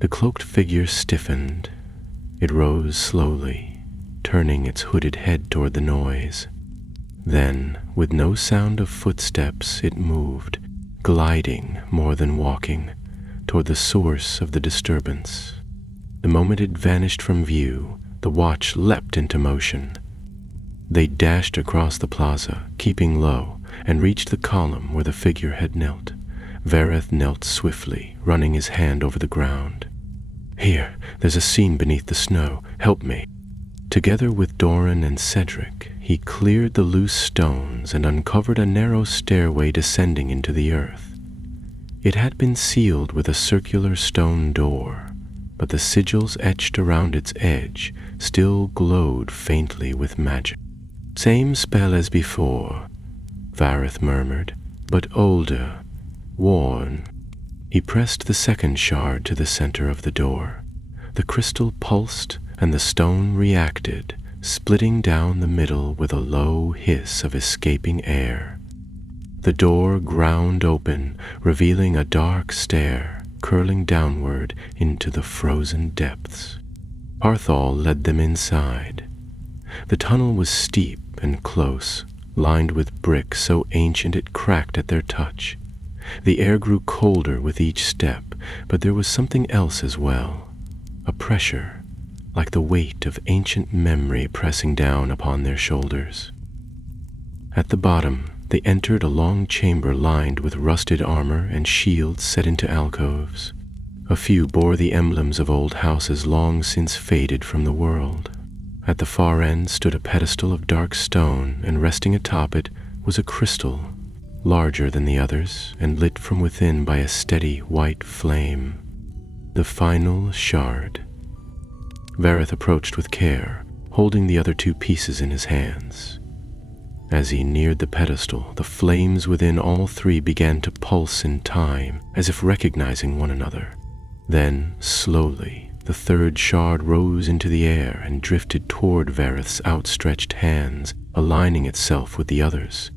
The cloaked figure stiffened. It rose slowly, turning its hooded head toward the noise. Then, with no sound of footsteps, it moved, gliding more than walking, toward the source of the disturbance. The moment it vanished from view, the watch leapt into motion. They dashed across the plaza, keeping low, and reached the column where the figure had knelt. Vareth knelt swiftly, running his hand over the ground. "Here, there's a scene beneath the snow. Help me." Together with Doran and Cedric, he cleared the loose stones and uncovered a narrow stairway descending into the earth. It had been sealed with a circular stone door, but the sigils etched around its edge still glowed faintly with magic. "Same spell as before," Vareth murmured, "but older, worn." He pressed the second shard to the center of the door. The crystal pulsed, and the stone reacted, splitting down the middle with a low hiss of escaping air. The door ground open, revealing a dark stair, curling downward into the frozen depths. Arthal led them inside. The tunnel was steep and close, lined with brick so ancient it cracked at their touch. The air grew colder with each step, but there was something else as well, a pressure, like the weight of ancient memory pressing down upon their shoulders. At the bottom, they entered a long chamber lined with rusted armor and shields set into alcoves. A few bore the emblems of old houses long since faded from the world. At the far end stood a pedestal of dark stone, and resting atop it was a crystal, larger than the others and lit from within by a steady white flame. The final shard. Vareth approached with care, holding the other two pieces in his hands. As he neared the pedestal, the flames within all three began to pulse in time, as if recognizing one another. Then, slowly, the third shard rose into the air and drifted toward Vareth's outstretched hands, aligning itself with the others.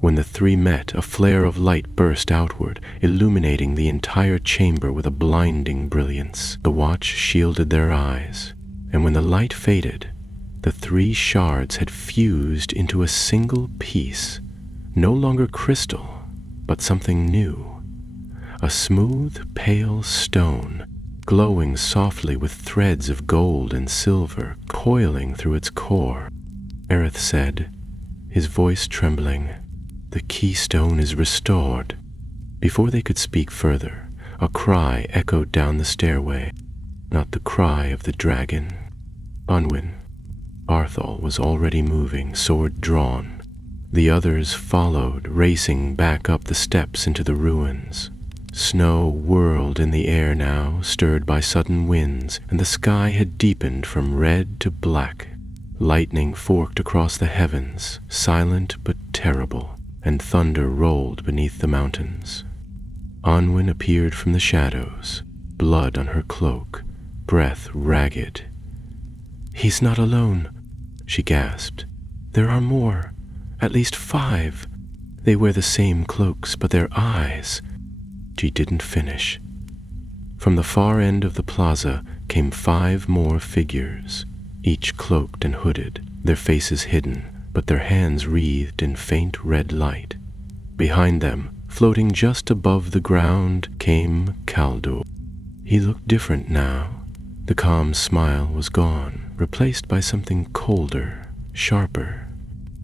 When the three met, a flare of light burst outward, illuminating the entire chamber with a blinding brilliance. The watch shielded their eyes, and when the light faded, the three shards had fused into a single piece, no longer crystal, but something new. A smooth, pale stone, glowing softly with threads of gold and silver coiling through its core. Aerith said, his voice trembling, "The keystone is restored." Before they could speak further, a cry echoed down the stairway, not the cry of the dragon. Anwen. Arthal was already moving, sword drawn. The others followed, racing back up the steps into the ruins. Snow whirled in the air now, stirred by sudden winds, and the sky had deepened from red to black. Lightning forked across the heavens, silent but terrible, and thunder rolled beneath the mountains. Anwen appeared from the shadows, blood on her cloak, breath ragged. "He's not alone," she gasped. "There are more, at least 5. They wear the same cloaks, but their eyes—" She didn't finish. From the far end of the plaza came 5 more figures, each cloaked and hooded, their faces hidden, but their hands wreathed in faint red light. Behind them, floating just above the ground, came Kaldor. He looked different now. The calm smile was gone, replaced by something colder, sharper.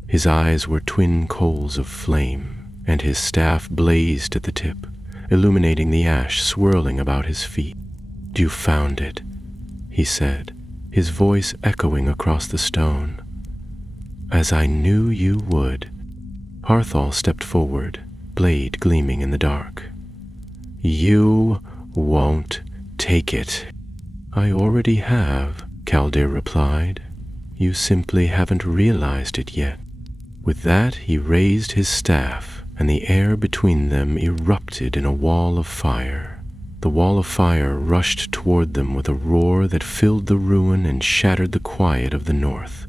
His eyes were twin coals of flame, and his staff blazed at the tip, illuminating the ash swirling about his feet. "You found it," he said, his voice echoing across the stone. "As I knew you would." Arthal stepped forward, blade gleaming in the dark. "You won't take it." "I already have," Kaldir replied. "You simply haven't realized it yet." With that, he raised his staff, and the air between them erupted in a wall of fire. The wall of fire rushed toward them with a roar that filled the ruin and shattered the quiet of the north.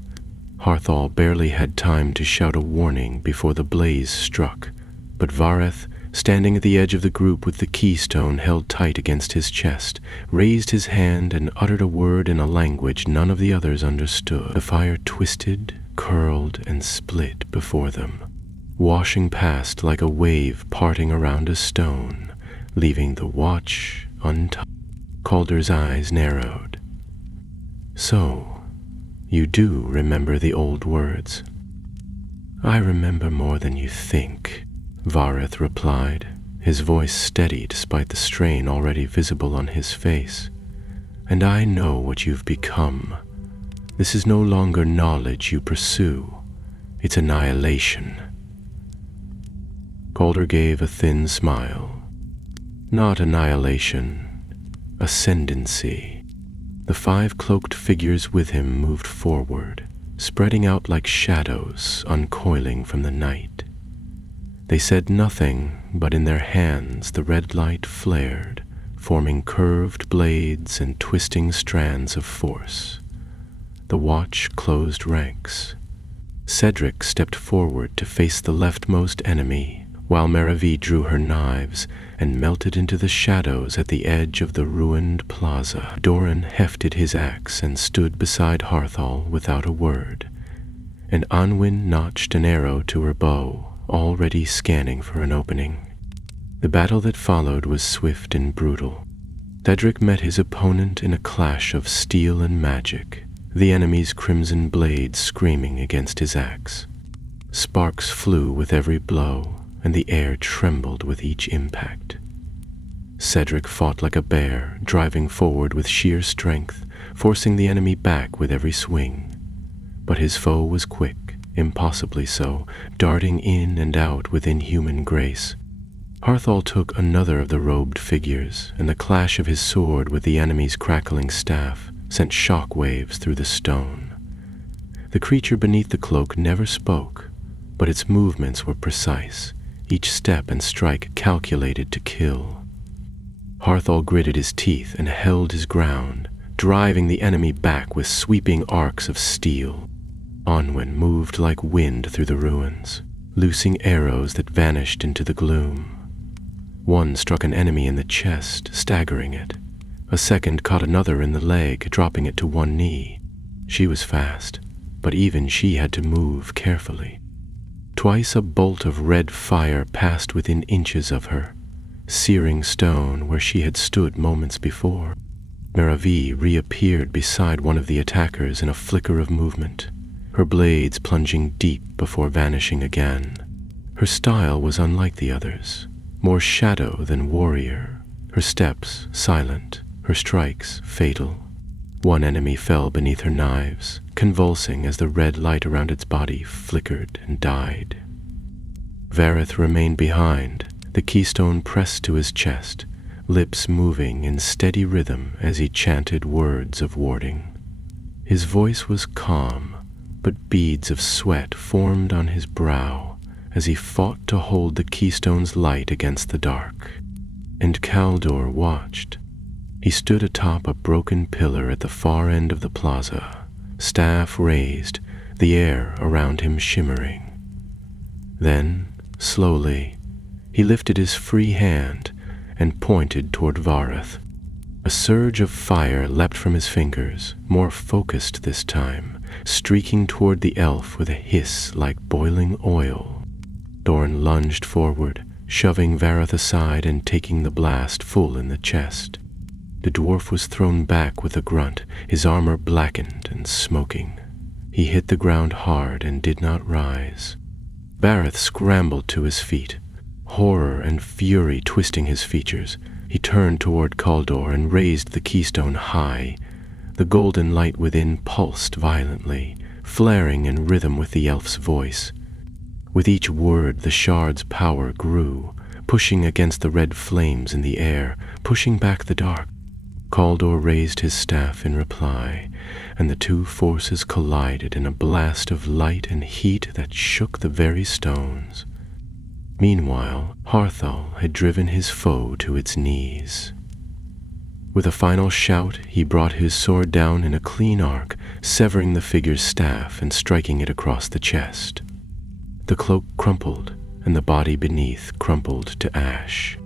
Harthal barely had time to shout a warning before the blaze struck, but Vareth, standing at the edge of the group with the keystone held tight against his chest, raised his hand and uttered a word in a language none of the others understood. The fire twisted, curled, and split before them, washing past like a wave parting around a stone, leaving the watch untouched. Calder's eyes narrowed. "So, you do remember the old words?" "I remember more than you think," Vareth replied, his voice steady despite the strain already visible on his face. "And I know what you've become. This is no longer knowledge you pursue. It's annihilation." Calder gave a thin smile. "Not annihilation, ascendancy." The 5 cloaked figures with him moved forward, spreading out like shadows uncoiling from the night. They said nothing, but in their hands the red light flared, forming curved blades and twisting strands of force. The watch closed ranks. Cedric stepped forward to face the leftmost enemy, while Meravi drew her knives and melted into the shadows at the edge of the ruined plaza. Doran hefted his axe and stood beside Harthal without a word, and Anwin notched an arrow to her bow, already scanning for an opening. The battle that followed was swift and brutal. Cedric met his opponent in a clash of steel and magic, the enemy's crimson blade screaming against his axe. Sparks flew with every blow, and the air trembled with each impact. Cedric fought like a bear, driving forward with sheer strength, forcing the enemy back with every swing. But his foe was quick, impossibly so, darting in and out with inhuman grace. Harthal took another of the robed figures, and the clash of his sword with the enemy's crackling staff sent shock waves through the stone. The creature beneath the cloak never spoke, but its movements were precise, each step and strike calculated to kill. Harthal gritted his teeth and held his ground, driving the enemy back with sweeping arcs of steel. Onwin moved like wind through the ruins, loosing arrows that vanished into the gloom. One struck an enemy in the chest, staggering it. A second caught another in the leg, dropping it to one knee. She was fast, but even she had to move carefully. Twice a bolt of red fire passed within inches of her, searing stone where she had stood moments before. Meravi reappeared beside one of the attackers in a flicker of movement, her blades plunging deep before vanishing again. Her style was unlike the others, more shadow than warrior, her steps silent, her strikes fatal. One enemy fell beneath her knives, convulsing as the red light around its body flickered and died. Vareth remained behind, the keystone pressed to his chest, lips moving in steady rhythm as he chanted words of warding. His voice was calm, but beads of sweat formed on his brow as he fought to hold the keystone's light against the dark. And Kaldor watched. He stood atop a broken pillar at the far end of the plaza, staff raised, the air around him shimmering. Then, slowly, he lifted his free hand and pointed toward Vareth. A surge of fire leapt from his fingers, more focused this time, streaking toward the elf with a hiss like boiling oil. Doran lunged forward, shoving Vareth aside and taking the blast full in the chest. The dwarf was thrown back with a grunt, his armor blackened and smoking. He hit the ground hard and did not rise. Vareth scrambled to his feet, horror and fury twisting his features. He turned toward Kaldor and raised the keystone high. The golden light within pulsed violently, flaring in rhythm with the elf's voice. With each word, the shard's power grew, pushing against the red flames in the air, pushing back the dark. Caldor raised his staff in reply, and the two forces collided in a blast of light and heat that shook the very stones. Meanwhile, Harthal had driven his foe to its knees. With a final shout, he brought his sword down in a clean arc, severing the figure's staff and striking it across the chest. The cloak crumpled, and the body beneath crumpled to ash.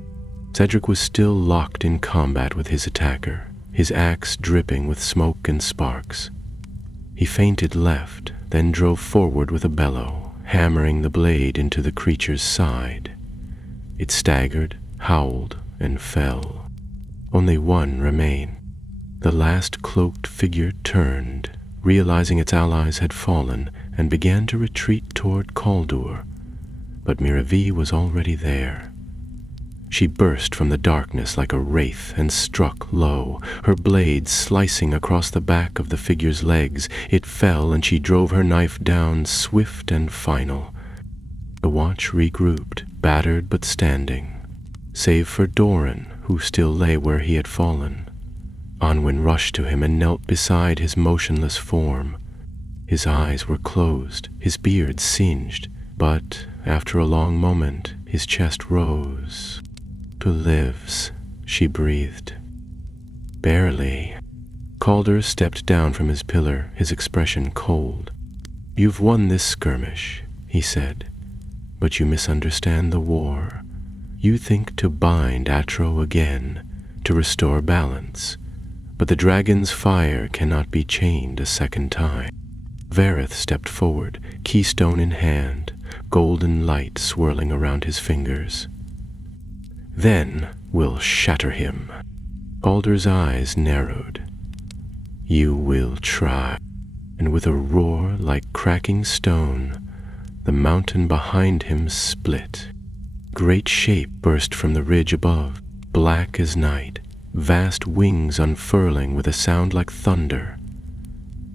Cedric was still locked in combat with his attacker, his axe dripping with smoke and sparks. He feinted left, then drove forward with a bellow, hammering the blade into the creature's side. It staggered, howled, and fell. Only one remained. The last cloaked figure turned, realizing its allies had fallen, and began to retreat toward Caldor. But Miravi was already there. She burst from the darkness like a wraith and struck low, her blade slicing across the back of the figure's legs. It fell, and she drove her knife down, swift and final. The watch regrouped, battered but standing, save for Doran, who still lay where he had fallen. Onwin rushed to him and knelt beside his motionless form. His eyes were closed, his beard singed, but after a long moment, his chest rose. "Who lives?" she breathed. "Barely." Caldor stepped down from his pillar, his expression cold. "You've won this skirmish," he said, "but you misunderstand the war. You think to bind Atro again, to restore balance, but the dragon's fire cannot be chained a second time." Vareth stepped forward, keystone in hand, golden light swirling around his fingers. "Then we'll shatter him." Caldor's eyes narrowed. "You will try." And with a roar like cracking stone, the mountain behind him split. Great shape burst from the ridge above, black as night, vast wings unfurling with a sound like thunder.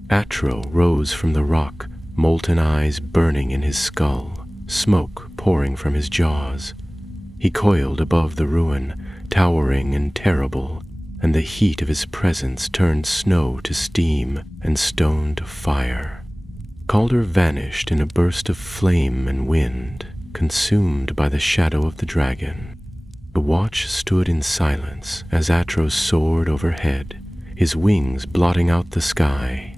Atro rose from the rock, molten eyes burning in his skull, smoke pouring from his jaws. He coiled above the ruin, towering and terrible, and the heat of his presence turned snow to steam and stone to fire. Caldor vanished in a burst of flame and wind, consumed by the shadow of the dragon. The watch stood in silence as Atro soared overhead, his wings blotting out the sky.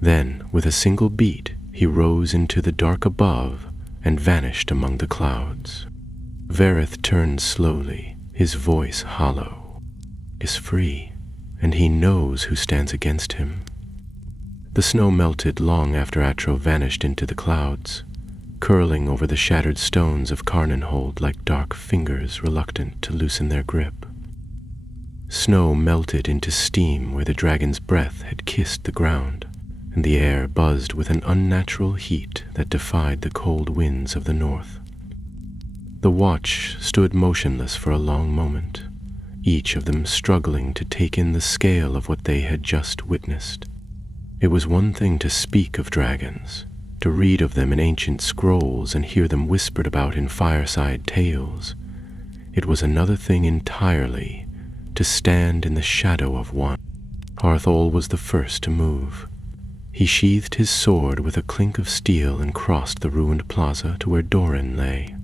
Then, with a single beat, he rose into the dark above and vanished among the clouds. Vareth turned slowly, his voice hollow. Is free, and he knows who stands against him. The snow melted long after Atro vanished into the clouds, curling over the shattered stones of Carnenhold like dark fingers reluctant to loosen their grip. Snow melted into steam where the dragon's breath had kissed the ground, and the air buzzed with an unnatural heat that defied the cold winds of the north. The watch stood motionless for a long moment, each of them struggling to take in the scale of what they had just witnessed. It was one thing to speak of dragons, to read of them in ancient scrolls and hear them whispered about in fireside tales. It was another thing entirely to stand in the shadow of one. Harthal was the first to move. He sheathed his sword with a clink of steel and crossed the ruined plaza to where Doran lay.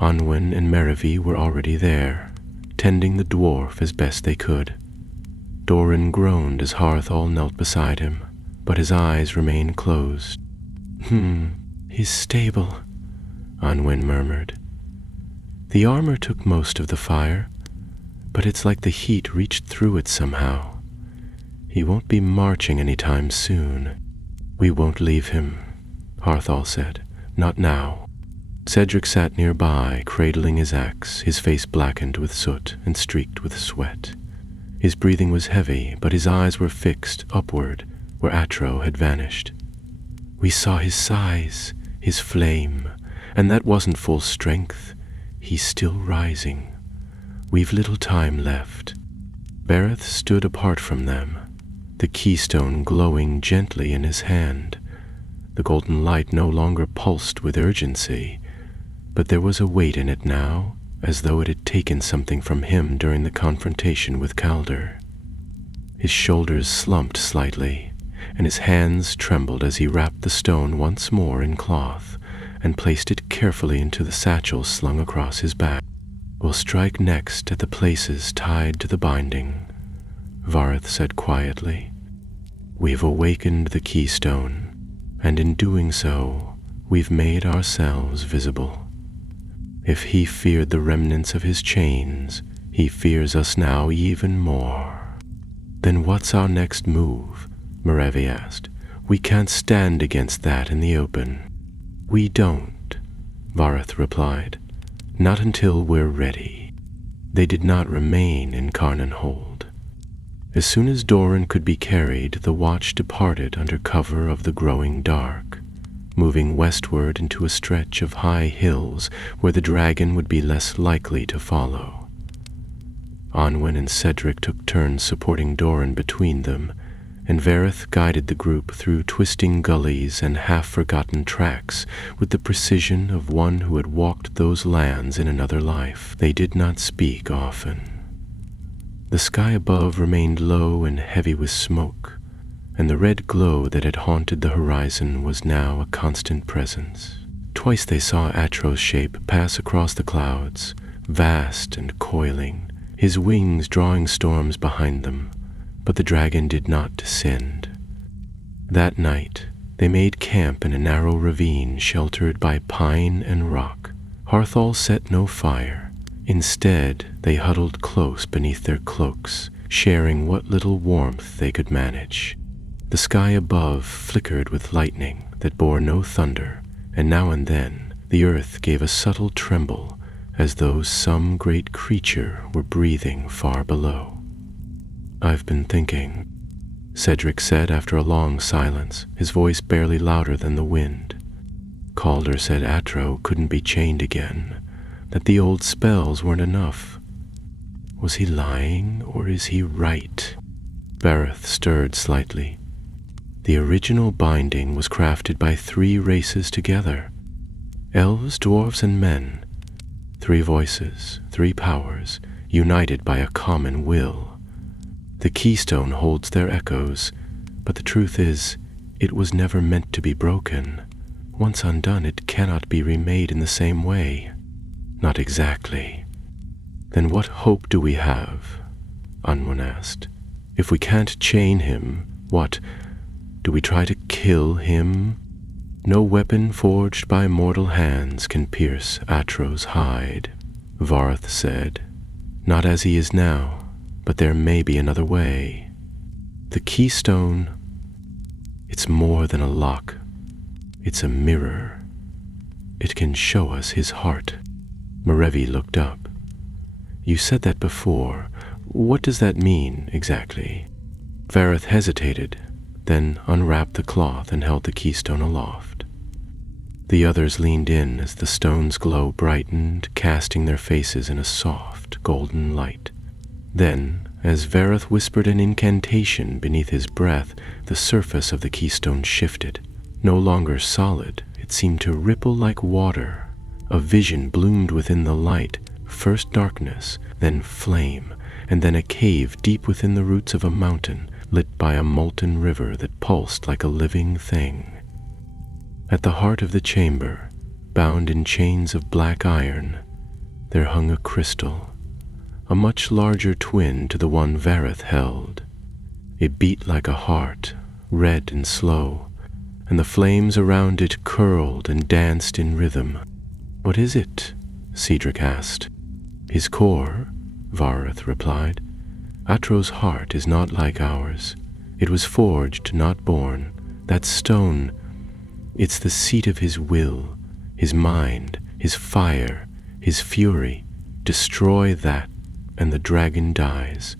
Onwin and Meravi were already there, tending the dwarf as best they could. Doran groaned as Harthal knelt beside him, but his eyes remained closed. He's stable," Onwin murmured. "The armor took most of the fire, but it's like the heat reached through it somehow. He won't be marching any time soon." "We won't leave him," Harthal said. "Not now." Cedric sat nearby, cradling his axe, his face blackened with soot and streaked with sweat. His breathing was heavy, but his eyes were fixed upward, where Atro had vanished. "We saw his size, his flame, and that wasn't full strength. He's still rising. We've little time left." Bareth stood apart from them, the keystone glowing gently in his hand. The golden light no longer pulsed with urgency, but there was a weight in it now, as though it had taken something from him during the confrontation with Calder. His shoulders slumped slightly, and his hands trembled as he wrapped the stone once more in cloth and placed it carefully into the satchel slung across his back. "We'll strike next at the places tied to the binding," Vareth said quietly. "We've awakened the keystone, and in doing so, we've made ourselves visible. If he feared the remnants of his chains, he fears us now even more." "Then what's our next move?" Merevi asked. "We can't stand against that in the open." "We don't," Vareth replied. "Not until we're ready." They did not remain in Carnonhold. As soon as Doran could be carried, the watch departed under cover of the growing dark, moving westward into a stretch of high hills where the dragon would be less likely to follow. Onwin and Cedric took turns supporting Doran between them, and Vareth guided the group through twisting gullies and half-forgotten tracks with the precision of one who had walked those lands in another life. They did not speak often. The sky above remained low and heavy with smoke, and the red glow that had haunted the horizon was now a constant presence. Twice they saw Atro's shape pass across the clouds, vast and coiling, his wings drawing storms behind them, but the dragon did not descend. That night, they made camp in a narrow ravine sheltered by pine and rock. Harthal set no fire. Instead, they huddled close beneath their cloaks, sharing what little warmth they could manage. The sky above flickered with lightning that bore no thunder, and now and then the earth gave a subtle tremble, as though some great creature were breathing far below. "I've been thinking," Cedric said after a long silence, his voice barely louder than the wind. "Calder said Atro couldn't be chained again, that the old spells weren't enough. Was he lying, or is he right?" Vareth stirred slightly. "The original binding was crafted by 3 races together, elves, dwarves, and men. 3 voices, 3 powers, united by a common will. The keystone holds their echoes, but the truth is, it was never meant to be broken. Once undone, it cannot be remade in the same way." "Not exactly. Then what hope do we have?" Unwin asked. "If we can't chain him, what? Do we try to kill him? No weapon forged by mortal hands can pierce Atro's hide," Vareth said. "Not as he is now, but there may be another way. The keystone, it's more than a lock. It's a mirror. It can show us his heart." Merevi looked up. "You said that before. What does that mean, exactly?" Vareth hesitated, then unwrapped the cloth and held the keystone aloft. The others leaned in as the stone's glow brightened, casting their faces in a soft, golden light. Then, as Vareth whispered an incantation beneath his breath, the surface of the keystone shifted. No longer solid, it seemed to ripple like water. A vision bloomed within the light, first darkness, then flame, and then a cave deep within the roots of a mountain, lit by a molten river that pulsed like a living thing. At the heart of the chamber, bound in chains of black iron, there hung a crystal, a much larger twin to the one Vareth held. It beat like a heart, red and slow, and the flames around it curled and danced in rhythm. "What is it?" Cedric asked. "His core," Vareth replied. "Atro's heart is not like ours. It was forged, not born. That stone, it's the seat of his will, his mind, his fire, his fury. Destroy that, and the dragon dies."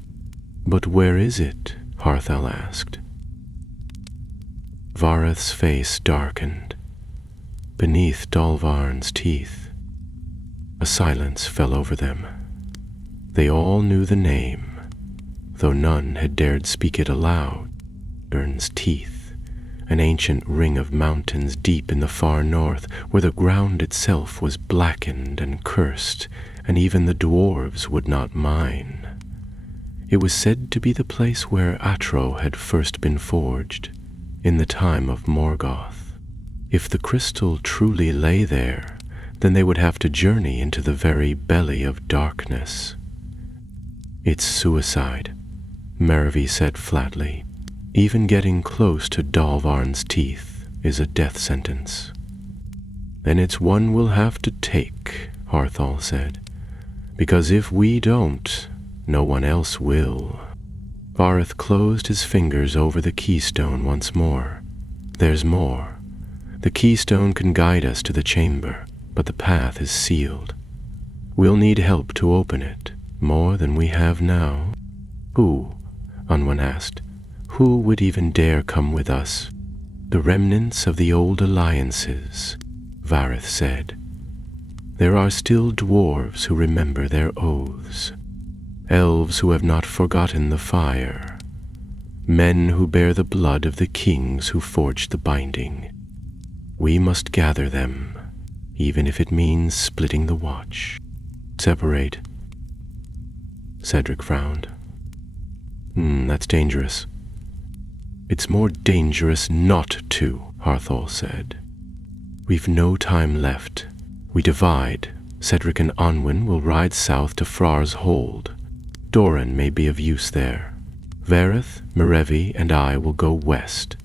"But where is it?" Harthal asked. Vareth's face darkened. Beneath Dalvarn's teeth, a silence fell over them. They all knew the name, though none had dared speak it aloud. Dalvarn's teeth, an ancient ring of mountains deep in the far north, where the ground itself was blackened and cursed, and even the dwarves would not mine. It was said to be the place where Atro had first been forged, in the time of Morgoth. If the crystal truly lay there, then they would have to journey into the very belly of darkness. "It's suicide," Meravi said flatly. "Even getting close to Dalvarn's teeth is a death sentence." "Then it's one we'll have to take," Harthal said. "Because if we don't, no one else will." Vareth closed his fingers over the keystone once more. "There's more. The keystone can guide us to the chamber, but the path is sealed. We'll need help to open it, more than we have now." "Who?" Unwin asked. "Who would even dare come with us?" "The remnants of the old alliances," Vareth said. "There are still dwarves who remember their oaths, elves who have not forgotten the fire, men who bear the blood of the kings who forged the binding. We must gather them, even if it means splitting the watch. Separate." Cedric frowned. That's dangerous." "It's more dangerous not to," Harthal said. "We've no time left. We divide. Cedric and Onwin will ride south to Frar's Hold. Doran may be of use there. Vareth, Merevi, and I will go west.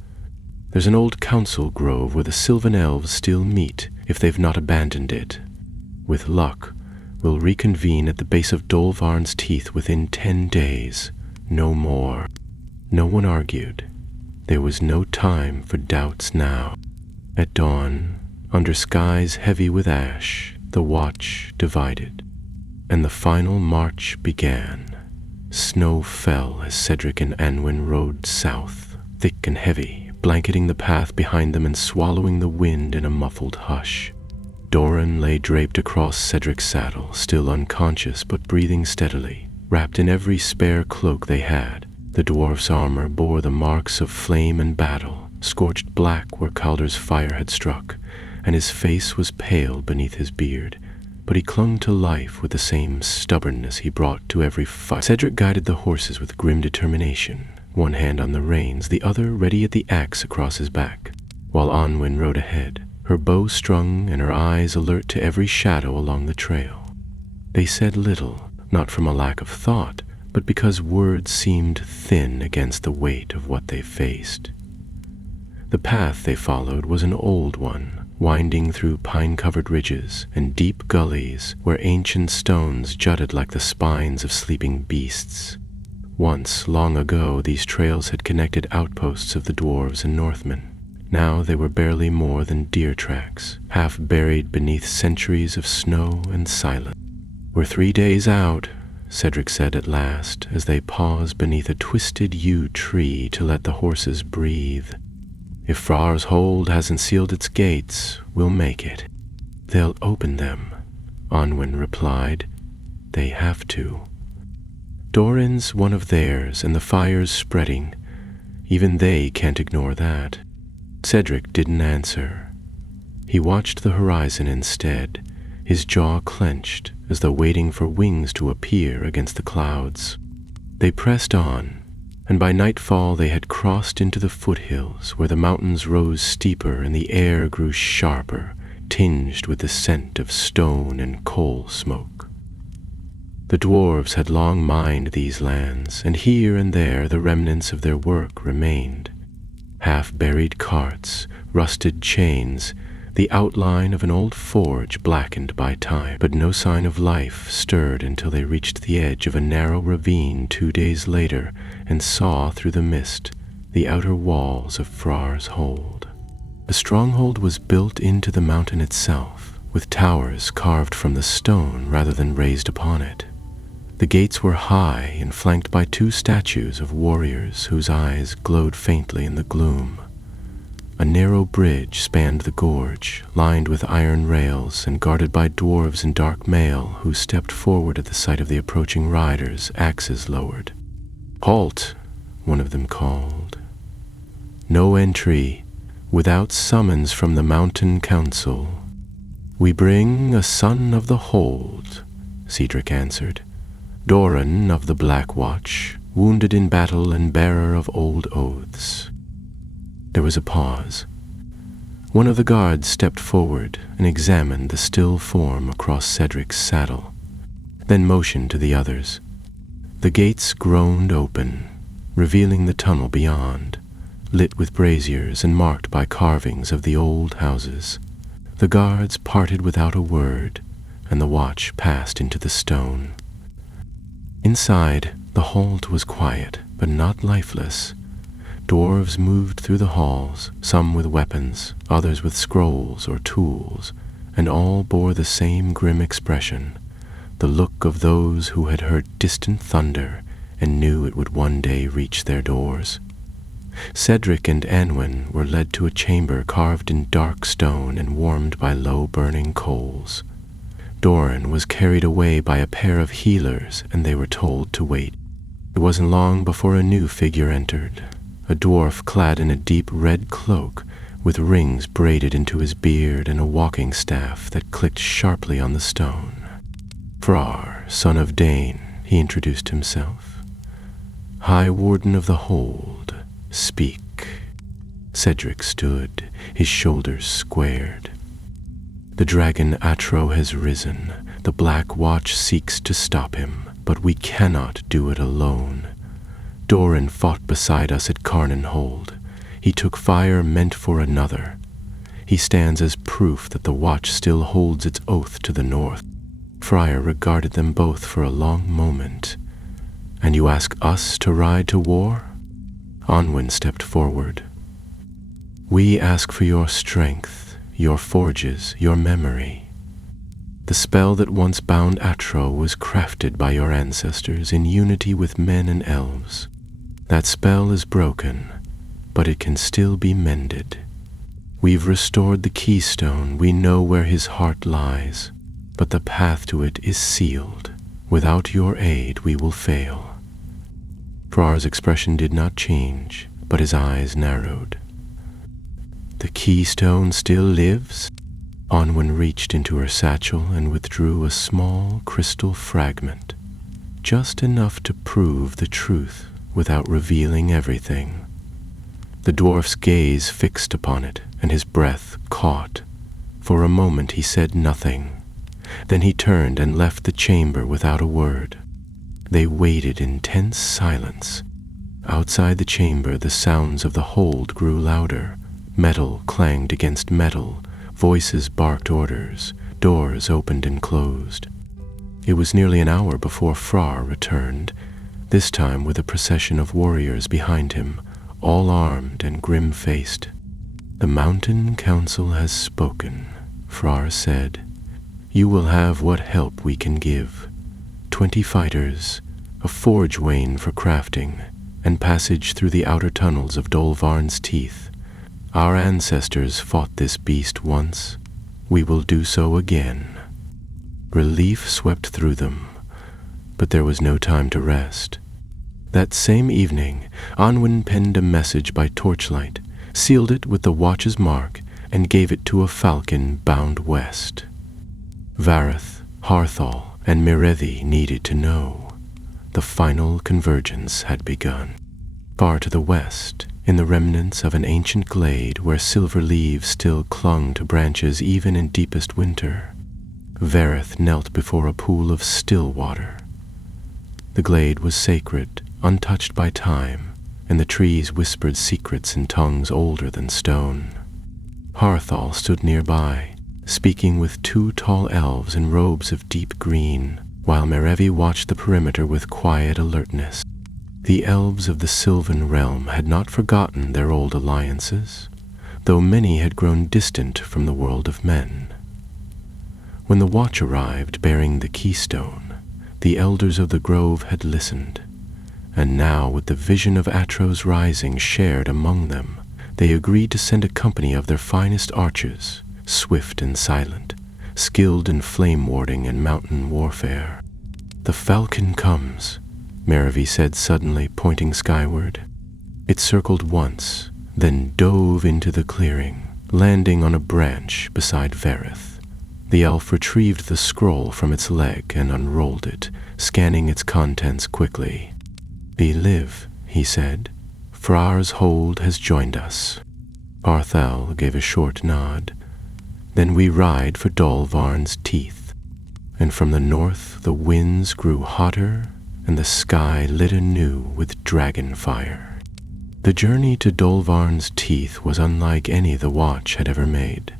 There's an old council grove where the Sylvan Elves still meet if they've not abandoned it. With luck, we'll reconvene at the base of Dolvarn's teeth within 10 days, no more." No one argued. There was no time for doubts now. At dawn, under skies heavy with ash, the watch divided, and the final march began. Snow fell as Cedric and Anwin rode south, thick and heavy, blanketing the path behind them and swallowing the wind in a muffled hush. Doran lay draped across Cedric's saddle, still unconscious but breathing steadily, wrapped in every spare cloak they had. The dwarf's armor bore the marks of flame and battle, scorched black where Kaldur's fire had struck, and his face was pale beneath his beard, but he clung to life with the same stubbornness he brought to every fight. Cedric guided the horses with grim determination, one hand on the reins, the other ready at the axe across his back, while Onwin rode ahead, her bow strung and her eyes alert to every shadow along the trail. They said little, not from a lack of thought, but because words seemed thin against the weight of what they faced. The path they followed was an old one, winding through pine-covered ridges and deep gullies where ancient stones jutted like the spines of sleeping beasts. Once, long ago, these trails had connected outposts of the dwarves and Northmen. Now they were barely more than deer tracks, half buried beneath centuries of snow and silence. "We're 3 days out," Cedric said at last, as they paused beneath a twisted yew tree to let the horses breathe. "If Frar's Hold hasn't sealed its gates, we'll make it." "They'll open them," Onwin replied. "They have to. Doran's one of theirs, and the fire's spreading. Even they can't ignore that." Cedric didn't answer. He watched the horizon instead, his jaw clenched as though waiting for wings to appear against the clouds. They pressed on, and by nightfall they had crossed into the foothills where the mountains rose steeper and the air grew sharper, tinged with the scent of stone and coal smoke. The dwarves had long mined these lands, and here and there the remnants of their work remained. Half-buried carts, rusted chains, the outline of an old forge blackened by time, but no sign of life stirred until they reached the edge of a narrow ravine 2 days later and saw through the mist the outer walls of Frar's Hold. The stronghold was built into the mountain itself, with towers carved from the stone rather than raised upon it. The gates were high and flanked by 2 statues of warriors whose eyes glowed faintly in the gloom. A narrow bridge spanned the gorge, lined with iron rails and guarded by dwarves in dark mail who stepped forward at the sight of the approaching riders, axes lowered. "Halt!" one of them called. "No entry. without summons from the mountain council. "We bring a son of the hold," Cedric answered. "Doran of the Black Watch, wounded in battle and bearer of old oaths." There was a pause. One of the guards stepped forward and examined the still form across Cedric's saddle, then motioned to the others. The gates groaned open, revealing the tunnel beyond, lit with braziers and marked by carvings of the old houses. The guards parted without a word, and the watch passed into the stone. Inside, the hold was quiet, but not lifeless. Dwarves moved through the halls, some with weapons, others with scrolls or tools, and all bore the same grim expression, the look of those who had heard distant thunder and knew it would one day reach their doors. Cedric and Anwen were led to a chamber carved in dark stone and warmed by low burning coals. Doran was carried away by a pair of healers, and they were told to wait. It wasn't long before a new figure entered, a dwarf clad in a deep red cloak with rings braided into his beard and a walking staff that clicked sharply on the stone. "Frar, son of Dane," he introduced himself. "High Warden of the Hold, speak." Cedric stood, his shoulders squared. "The dragon Atro has risen. The Black Watch seeks to stop him, but we cannot do it alone. Doran fought beside us at Carnan Hold. He took fire meant for another. He stands as proof that the Watch still holds its oath to the north." Friar regarded them both for a long moment. "And you ask us to ride to war?" Anwen stepped forward. "We ask for your strength, your forges, your memory. The spell that once bound Atro was crafted by your ancestors in unity with men and elves. That spell is broken, but it can still be mended. We've restored the keystone, we know where his heart lies, but the path to it is sealed. Without your aid, we will fail." Frar's expression did not change, but his eyes narrowed. "The keystone still lives?" Anwen reached into her satchel and withdrew a small crystal fragment, just enough to prove the truth without revealing everything. The dwarf's gaze fixed upon it, and his breath caught. For a moment he said nothing. Then he turned and left the chamber without a word. They waited in tense silence. Outside the chamber, the sounds of the hold grew louder. Metal clanged against metal. Voices barked orders. Doors opened and closed. It was nearly an hour before Frar returned, this time with a procession of warriors behind him, all armed and grim-faced. "The Mountain Council has spoken," Frar said. "You will have what help we can give. 20 fighters, a forge wain for crafting, and passage through the outer tunnels of Dolvarn's teeth. Our ancestors fought this beast once. We will do so again." Relief swept through them, but there was no time to rest. That same evening, Anwen penned a message by torchlight, sealed it with the watch's mark, and gave it to a falcon bound west. Vareth, Harthal, and Merethi needed to know. The final convergence had begun. Far to the west, in the remnants of an ancient glade where silver leaves still clung to branches even in deepest winter, Vareth knelt before a pool of still water. The glade was sacred, untouched by time, and the trees whispered secrets in tongues older than stone. Harthal stood nearby, speaking with 2 tall elves in robes of deep green, while Merevi watched the perimeter with quiet alertness. The elves of the Sylvan realm had not forgotten their old alliances, though many had grown distant from the world of men. When the watch arrived bearing the keystone, the elders of the grove had listened, and now with the vision of Atro's rising shared among them, they agreed to send a company of their finest archers, swift and silent, skilled in flame warding and mountain warfare. "The falcon comes," Merevi said suddenly, pointing skyward. It circled once, then dove into the clearing, landing on a branch beside Vareth. The elf retrieved the scroll from its leg and unrolled it, scanning its contents quickly. "We live," he said. "Frar's hold has joined us." Arthel gave a short nod. "Then we ride for Dolvarn's teeth." And from the north the winds grew hotter, and the sky lit anew with dragon fire. The journey to Dolvarn's teeth was unlike any the Watch had ever made.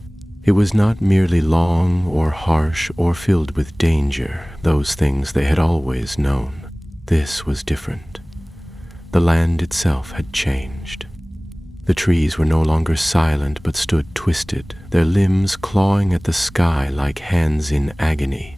It was not merely long or harsh or filled with danger, those things they had always known. This was different. The land itself had changed. The trees were no longer silent but stood twisted, their limbs clawing at the sky like hands in agony.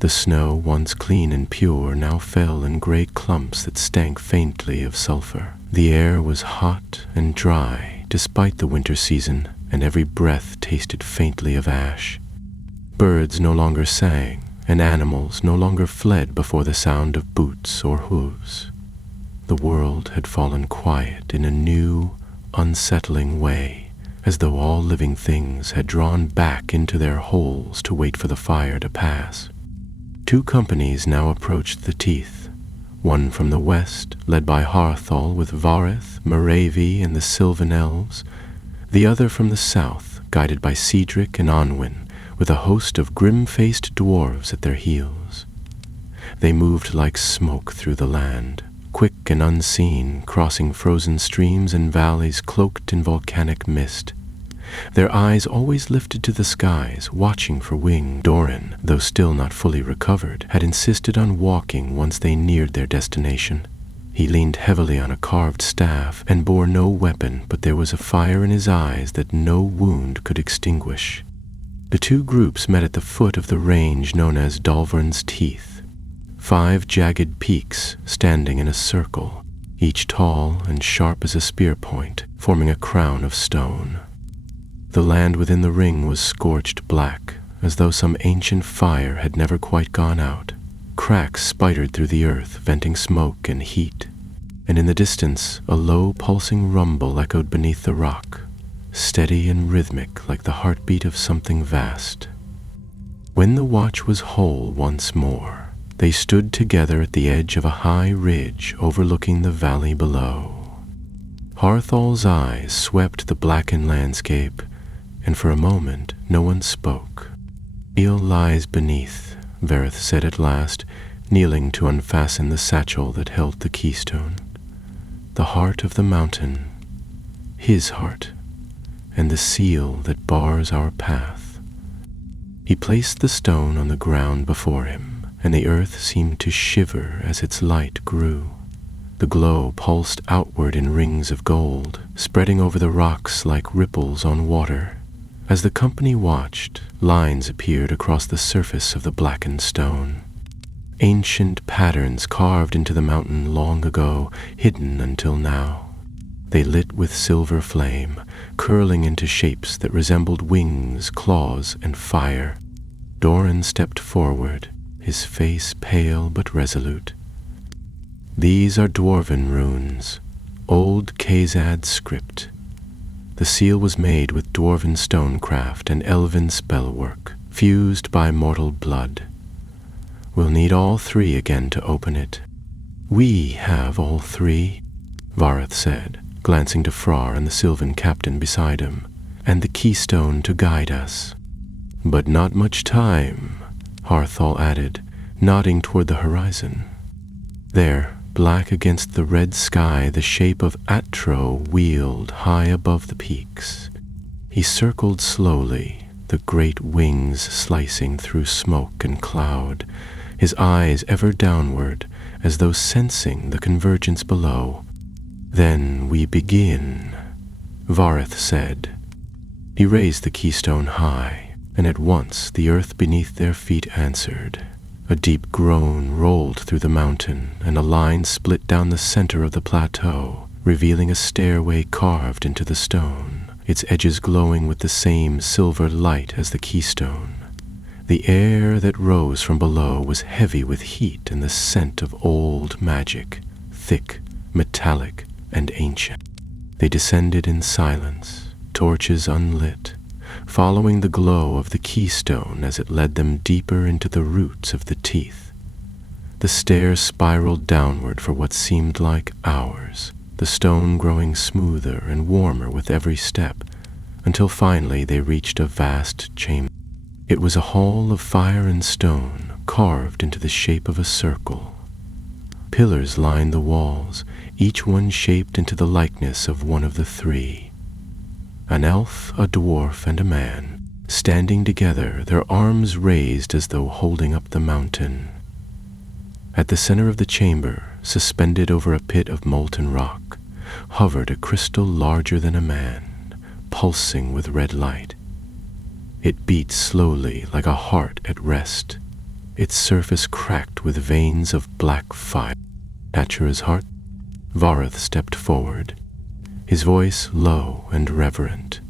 The snow, once clean and pure, now fell in gray clumps that stank faintly of sulfur. The air was hot and dry, despite the winter season, and every breath tasted faintly of ash. Birds no longer sang, and animals no longer fled before the sound of boots or hooves. The world had fallen quiet in a new, unsettling way, as though all living things had drawn back into their holes to wait for the fire to pass. 2 companies now approached the teeth, one from the west, led by Harthal with Vareth, Moravi, and the Sylvan Elves, the other from the south, guided by Cedric and Onwin, with a host of grim-faced dwarves at their heels. They moved like smoke through the land, quick and unseen, crossing frozen streams and valleys cloaked in volcanic mist. Their eyes always lifted to the skies, watching for wing. Doran, though still not fully recovered, had insisted on walking once they neared their destination. He leaned heavily on a carved staff and bore no weapon, but there was a fire in his eyes that no wound could extinguish. The 2 groups met at the foot of the range known as Dolvarn's Teeth, 5 jagged peaks standing in a circle, each tall and sharp as a spear point, forming a crown of stone. The land within the ring was scorched black, as though some ancient fire had never quite gone out. Cracks spidered through the earth, venting smoke and heat, and in the distance a low pulsing rumble echoed beneath the rock, steady and rhythmic like the heartbeat of something vast. When the Watch was whole once more, they stood together at the edge of a high ridge overlooking the valley below. Harthal's eyes swept the blackened landscape, and for a moment no one spoke. "Eel lies beneath," Vareth said at last, kneeling to unfasten the satchel that held the keystone. "The heart of the mountain, his heart, and the seal that bars our path." He placed the stone on the ground before him, and the earth seemed to shiver as its light grew. The glow pulsed outward in rings of gold, spreading over the rocks like ripples on water. As the company watched, lines appeared across the surface of the blackened stone. Ancient patterns carved into the mountain long ago, hidden until now. They lit with silver flame, curling into shapes that resembled wings, claws, and fire. Doran stepped forward, his face pale but resolute. "These are dwarven runes, old Khazad script. The seal was made with dwarven stonecraft and elven spellwork, fused by mortal blood. We'll need all 3 again to open it." "We have all 3, Vareth said, glancing to Frar and the Sylvan captain beside him, "and the keystone to guide us." "But not much time," Harthal added, nodding toward the horizon. There, black against the red sky, the shape of Atro wheeled high above the peaks. He circled slowly, the great wings slicing through smoke and cloud, his eyes ever downward, as though sensing the convergence below. "Then we begin," Vareth said. He raised the keystone high, and at once the earth beneath their feet answered. A deep groan rolled through the mountain, and a line split down the center of the plateau, revealing a stairway carved into the stone, its edges glowing with the same silver light as the keystone. The air that rose from below was heavy with heat and the scent of old magic, thick, metallic, and ancient. They descended in silence, torches unlit, following the glow of the keystone as it led them deeper into the roots of the teeth. The stairs spiraled downward for what seemed like hours, the stone growing smoother and warmer with every step, until finally they reached a vast chamber. It was a hall of fire and stone, carved into the shape of a circle. Pillars lined the walls, each one shaped into the likeness of one of the three. An elf, a dwarf, and a man, standing together, their arms raised as though holding up the mountain. At the center of the chamber, suspended over a pit of molten rock, hovered a crystal larger than a man, pulsing with red light. It beat slowly like a heart at rest, its surface cracked with veins of black fire. Atro's heart. Vareth stepped forward, his voice low and reverent.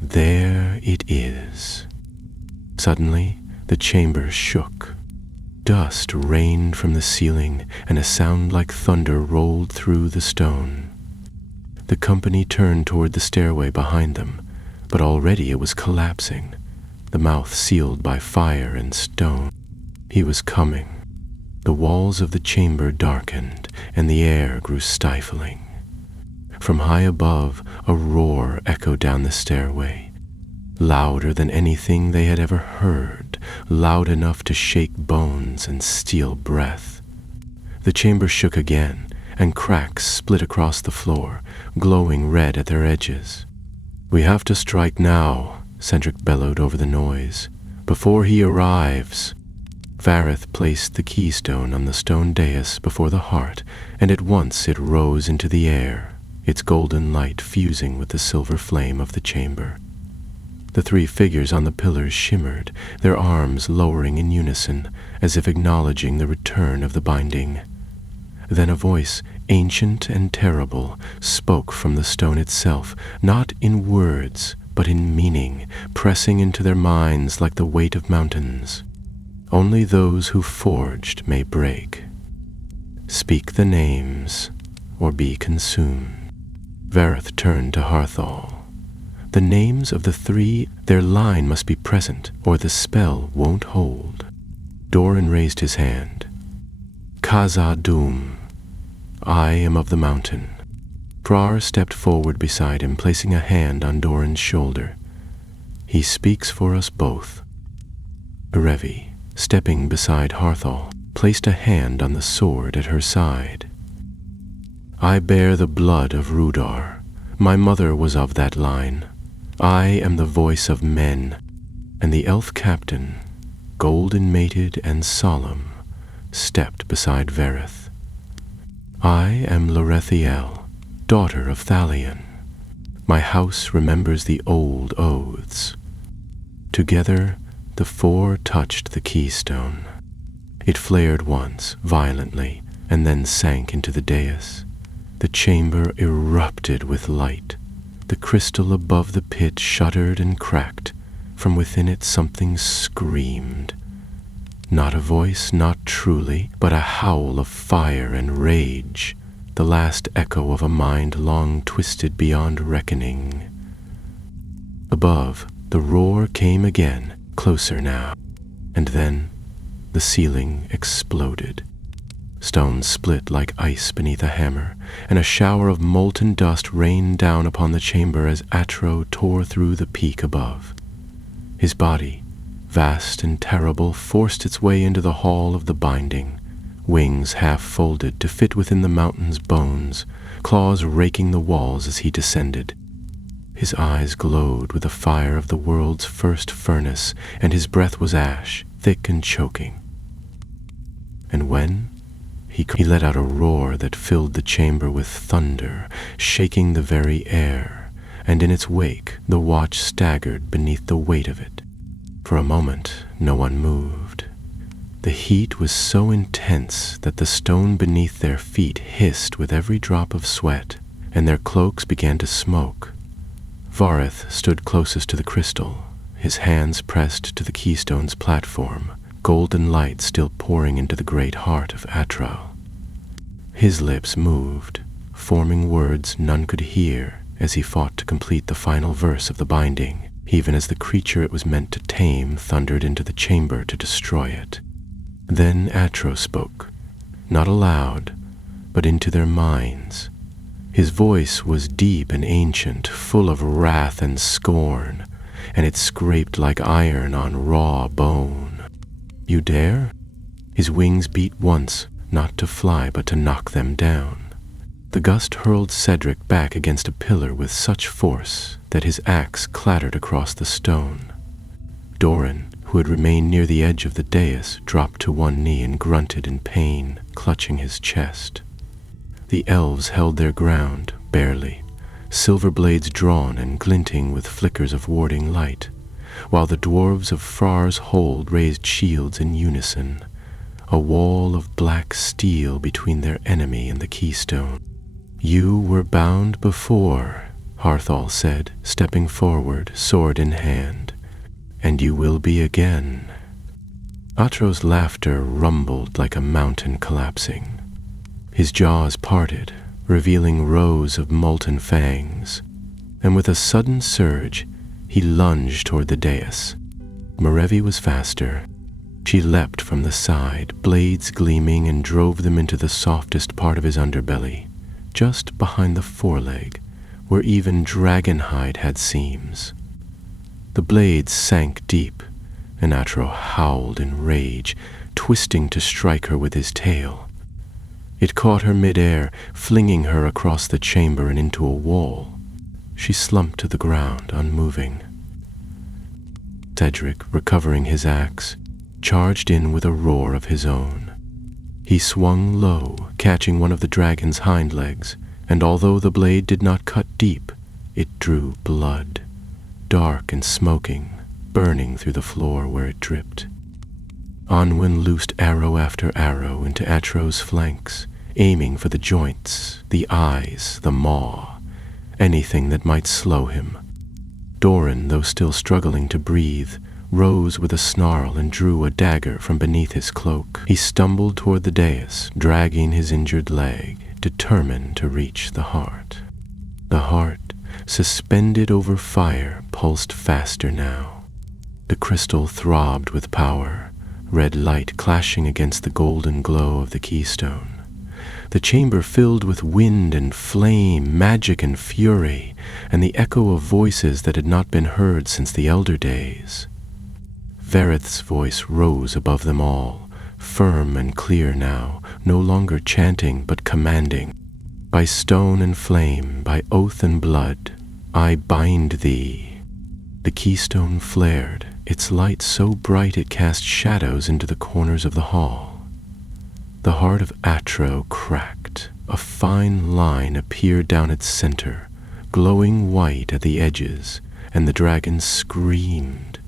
There it is. Suddenly, the chamber shook. Dust rained from the ceiling, and a sound like thunder rolled through the stone. The company turned toward the stairway behind them, but already it was collapsing, the mouth sealed by fire and stone. He was coming. The walls of the chamber darkened, and the air grew stifling. From high above, a roar echoed down the stairway, louder than anything they had ever heard, loud enough to shake bones and steal breath. The chamber shook again, and cracks split across the floor, glowing red at their edges. "We have to strike now," Cedric bellowed over the noise, "before he arrives." Vareth placed the keystone on the stone dais before the heart, and at once it rose into the air, its golden light fusing with the silver flame of the chamber. The three figures on the pillars shimmered, their arms lowering in unison, as if acknowledging the return of the binding. Then a voice, ancient and terrible, spoke from the stone itself, not in words, but in meaning, pressing into their minds like the weight of mountains. "Only those who forged may break. Speak the names, or be consumed." Vareth turned to Harthal. "The names of the three, their line must be present, or the spell won't hold." Doran raised his hand. "Khazad-dûm, I am of the mountain." Prar stepped forward beside him, placing a hand on Doran's shoulder. "He speaks for us both." Erevi, stepping beside Harthal, placed a hand on the sword at her side. "I bear the blood of Rudar. My mother was of that line. I am the voice of men." And the elf captain, golden-mated and solemn, stepped beside Vareth. "I am Lorethiel, daughter of Thalion. My house remembers the old oaths." Together, the four touched the keystone. It flared once, violently, and then sank into the dais. The chamber erupted with light. The crystal above the pit shuddered and cracked. From within it something screamed. Not a voice, not truly, but a howl of fire and rage, the last echo of a mind long twisted beyond reckoning. Above, the roar came again, closer now, and then the ceiling exploded. Stone split like ice beneath a hammer, and a shower of molten dust rained down upon the chamber as Atro tore through the peak above. His body, vast and terrible, forced its way into the hall of the binding, wings half folded to fit within the mountain's bones, claws raking the walls as he descended. His eyes glowed with the fire of the world's first furnace, and his breath was ash, thick and choking. And when he let out a roar that filled the chamber with thunder, shaking the very air, and in its wake the watch staggered beneath the weight of it. For a moment no one moved. The heat was so intense that the stone beneath their feet hissed with every drop of sweat, and their cloaks began to smoke. Vareth stood closest to the crystal, his hands pressed to the keystone's platform, golden light still pouring into the great heart of Atro. His lips moved, forming words none could hear as he fought to complete the final verse of the binding, even as the creature it was meant to tame thundered into the chamber to destroy it. Then Atro spoke, not aloud, but into their minds. His voice was deep and ancient, full of wrath and scorn, and it scraped like iron on raw bone. "You dare?" His wings beat once, not to fly but to knock them down. The gust hurled Cedric back against a pillar with such force that his axe clattered across the stone. Doran, who had remained near the edge of the dais, dropped to one knee and grunted in pain, clutching his chest. The elves held their ground, barely, silver blades drawn and glinting with flickers of warding light, while the dwarves of Frar's hold raised shields in unison, a wall of black steel between their enemy and the keystone. "You were bound before," Harthal said, stepping forward, sword in hand, "and you will be again." Atro's laughter rumbled like a mountain collapsing. His jaws parted, revealing rows of molten fangs, and with a sudden surge, he lunged toward the dais. Merevi was faster. She leapt from the side, blades gleaming, and drove them into the softest part of his underbelly, just behind the foreleg, where even dragonhide had seams. The blades sank deep, and Atro howled in rage, twisting to strike her with his tail. It caught her mid-air, flinging her across the chamber and into a wall. She slumped to the ground, unmoving. Cedric, recovering his axe, charged in with a roar of his own. He swung low, catching one of the dragon's hind legs, and although the blade did not cut deep, it drew blood, dark and smoking, burning through the floor where it dripped. Onwin loosed arrow after arrow into Atro's flanks, aiming for the joints, the eyes, the maw, anything that might slow him. Doran, though still struggling to breathe, rose with a snarl and drew a dagger from beneath his cloak. He stumbled toward the dais, dragging his injured leg, determined to reach the heart. The heart, suspended over fire, pulsed faster now. The crystal throbbed with power, red light clashing against the golden glow of the keystone. The chamber filled with wind and flame, magic and fury, and the echo of voices that had not been heard since the elder days. Verith's voice rose above them all, firm and clear now, no longer chanting but commanding. "By stone and flame, by oath and blood, I bind thee." The keystone flared, its light so bright it cast shadows into the corners of the hall. The heart of Atro cracked. A fine line appeared down its center, glowing white at the edges, and the dragon screamed.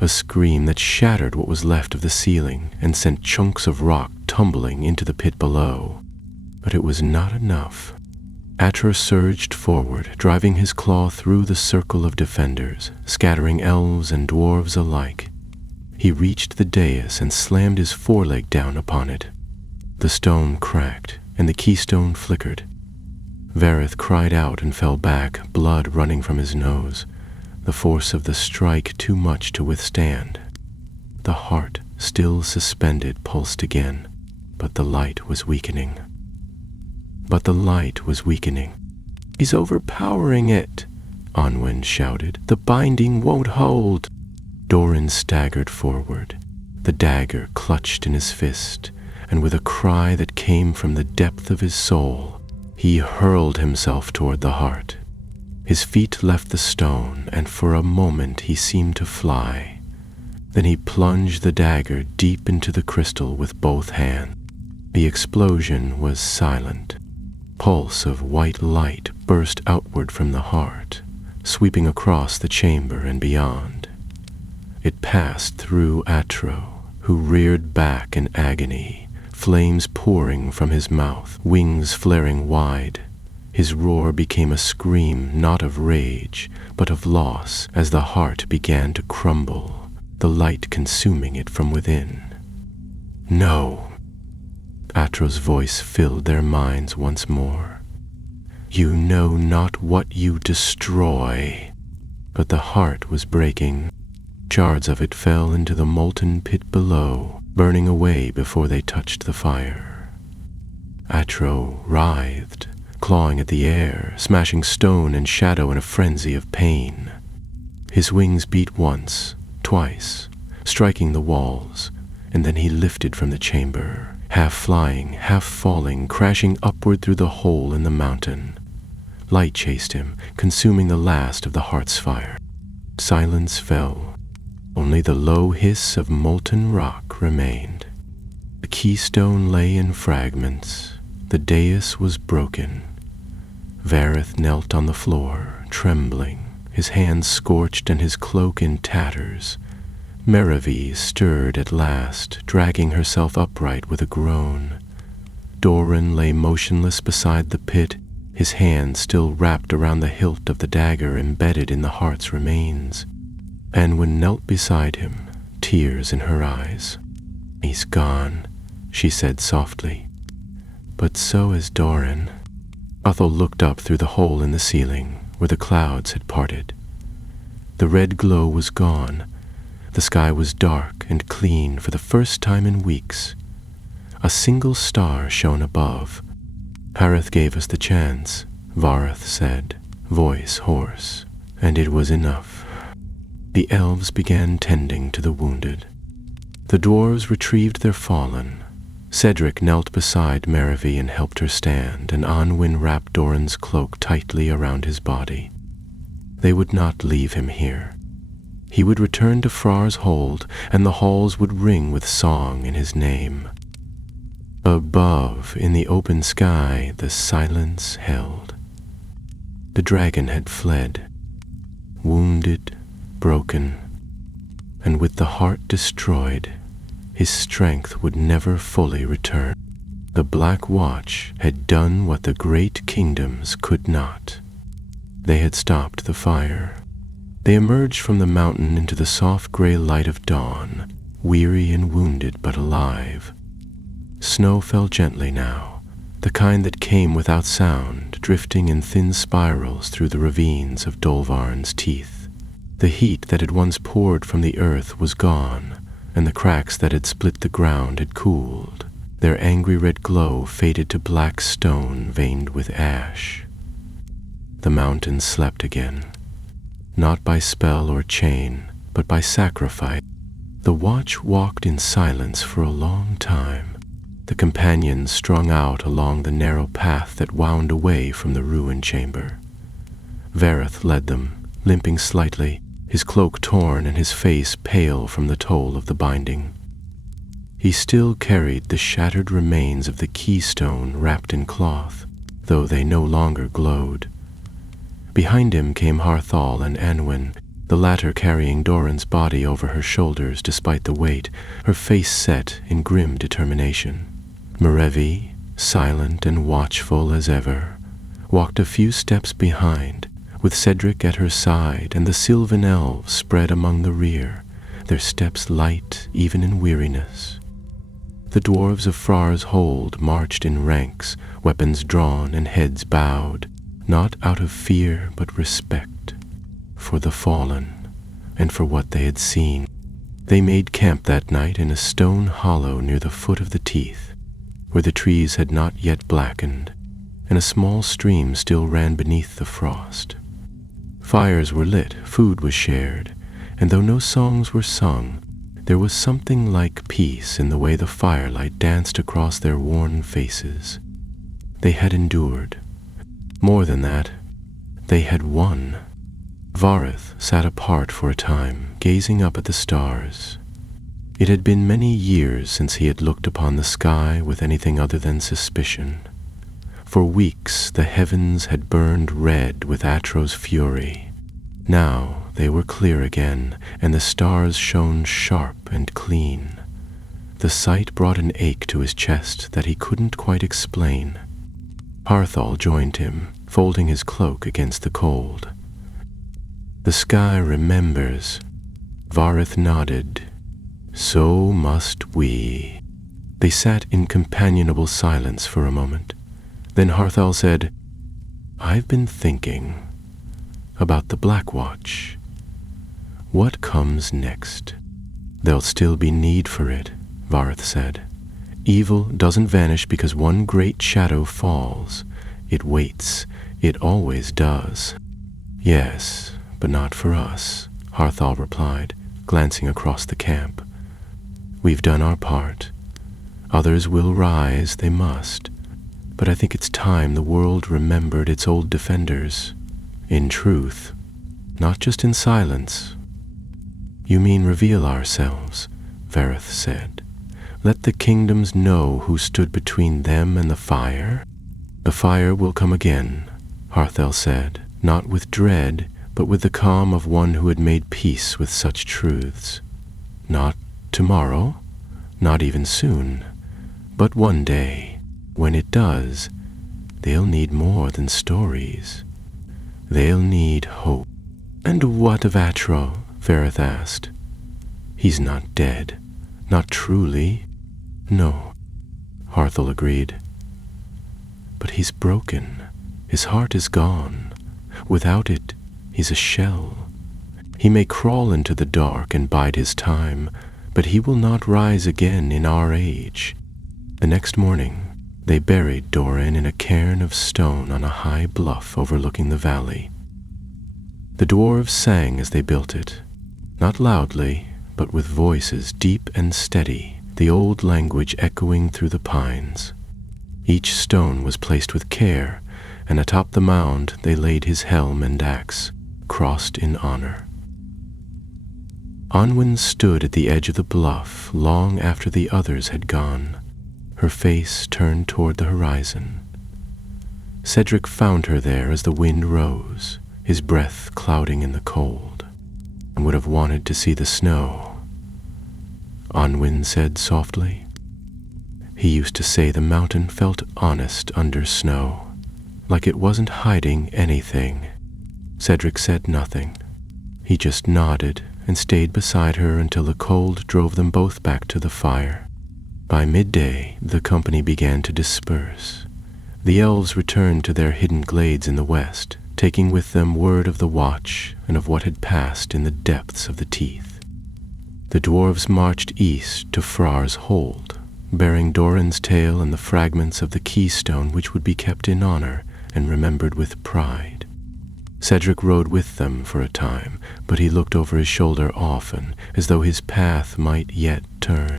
A scream that shattered what was left of the ceiling and sent chunks of rock tumbling into the pit below. But it was not enough. Atro surged forward, driving his claw through the circle of defenders, scattering elves and dwarves alike. He reached the dais and slammed his foreleg down upon it. The stone cracked, and the keystone flickered. Verith cried out and fell back, blood running from his nose, the force of the strike too much to withstand. The heart, still suspended, pulsed again, but the light was weakening. "He's overpowering it," Onwin shouted. "The binding won't hold." Doran staggered forward, the dagger clutched in his fist, and with a cry that came from the depth of his soul, he hurled himself toward the heart. His feet left the stone, and for a moment he seemed to fly. Then he plunged the dagger deep into the crystal with both hands. The explosion was silent. Pulse of white light burst outward from the heart, sweeping across the chamber and beyond. It passed through Atro, who reared back in agony, flames pouring from his mouth, wings flaring wide. His roar became a scream not of rage, but of loss as the heart began to crumble, the light consuming it from within. "No!" Atro's voice filled their minds once more. You know not what you destroy." But the heart was breaking. Shards of it fell into the molten pit below, burning away before they touched the fire. Atro writhed, clawing at the air, smashing stone and shadow in a frenzy of pain. His wings beat once, twice, striking the walls, and then he lifted from the chamber, half flying, half falling, crashing upward through the hole in the mountain. Light chased him, consuming the last of the heart's fire. Silence fell. Only the low hiss of molten rock remained. The keystone lay in fragments. The dais was broken. Vareth knelt on the floor, trembling, his hands scorched and his cloak in tatters. Merivee stirred at last, dragging herself upright with a groan. Doran lay motionless beside the pit, his hand still wrapped around the hilt of the dagger embedded in the heart's remains. Anwen knelt beside him, tears in her eyes. "He's gone," she said softly. "But so is Doran." Othel looked up through the hole in the ceiling, where the clouds had parted. The red glow was gone. The sky was dark and clean for the first time in weeks. A single star shone above. "Hareth gave us the chance," Vareth said, voice hoarse, "and it was enough." The elves began tending to the wounded. The dwarves retrieved their fallen. Cedric knelt beside Merivee and helped her stand, and Anwen wrapped Doran's cloak tightly around his body. They would not leave him here. He would return to Frar's hold, and the halls would ring with song in his name. Above, in the open sky, the silence held. The dragon had fled, wounded, broken, and with the heart destroyed, his strength would never fully return. The Black Watch had done what the great kingdoms could not. They had stopped the fire. They emerged from the mountain into the soft gray light of dawn, weary and wounded but alive. Snow fell gently now, the kind that came without sound, drifting in thin spirals through the ravines of Dolvarn's teeth. The heat that had once poured from the earth was gone, and the cracks that had split the ground had cooled. Their angry red glow faded to black stone veined with ash. The mountains slept again, not by spell or chain, but by sacrifice. The watch walked in silence for a long time, the companions strung out along the narrow path that wound away from the ruined chamber. Vareth led them, limping slightly, his cloak torn and his face pale from the toll of the binding. He still carried the shattered remains of the keystone wrapped in cloth, though they no longer glowed. Behind him came Harthal and Anwen, the latter carrying Doran's body over her shoulders despite the weight, her face set in grim determination. Merivee, silent and watchful as ever, walked a few steps behind, with Cedric at her side and the Sylvan elves spread among the rear, their steps light even in weariness. The dwarves of Frar's hold marched in ranks, weapons drawn and heads bowed, not out of fear but respect, for the fallen and for what they had seen. They made camp that night in a stone hollow near the foot of the Teeth, where the trees had not yet blackened, and a small stream still ran beneath the frost. Fires were lit, food was shared, and though no songs were sung, there was something like peace in the way the firelight danced across their worn faces. They had endured. More than that, they had won. Vareth sat apart for a time, gazing up at the stars. It had been many years since he had looked upon the sky with anything other than suspicion. For weeks the heavens had burned red with Atro's fury. Now they were clear again, and the stars shone sharp and clean. The sight brought an ache to his chest that he couldn't quite explain. Harthal joined him, folding his cloak against the cold. "The sky remembers." Vareth nodded. "So must we." They sat in companionable silence for a moment. Then Harthal said, I've been thinking about the Black Watch. What comes next? There'll still be need for it, Vareth said. Evil doesn't vanish because one great shadow falls. It waits. It always does. Yes, but not for us, Harthal replied, glancing across the camp. We've done our part. Others will rise, they must. But I think it's time the world remembered its old defenders. In truth, not just in silence. You mean reveal ourselves, Vareth said. Let the kingdoms know who stood between them and the fire. The fire will come again, Harthal said, not with dread, but with the calm of one who had made peace with such truths. Not tomorrow, not even soon, but one day, when it does, they'll need more than stories. They'll need hope. And what of Atro? Vareth asked. He's not dead, not truly. No, Harthal agreed. But he's broken. His heart is gone. Without it, he's a shell. He may crawl into the dark and bide his time, but he will not rise again in our age. The next morning, they buried Doran in a cairn of stone on a high bluff overlooking the valley. The dwarves sang as they built it, not loudly, but with voices deep and steady, the old language echoing through the pines. Each stone was placed with care, and atop the mound they laid his helm and axe, crossed in honor. Onwin stood at the edge of the bluff long after the others had gone, her face turned toward the horizon. Cedric found her there as the wind rose, his breath clouding in the cold, and would have wanted to see the snow. Onwin said softly. He used to say the mountain felt honest under snow, like it wasn't hiding anything. Cedric said nothing. He just nodded and stayed beside her until the cold drove them both back to the fire. By midday, the company began to disperse. The elves returned to their hidden glades in the west, taking with them word of the watch and of what had passed in the depths of the Teeth. The dwarves marched east to Frar's hold, bearing Doran's tale and the fragments of the keystone which would be kept in honor and remembered with pride. Cedric rode with them for a time, but he looked over his shoulder often, as though his path might yet turn.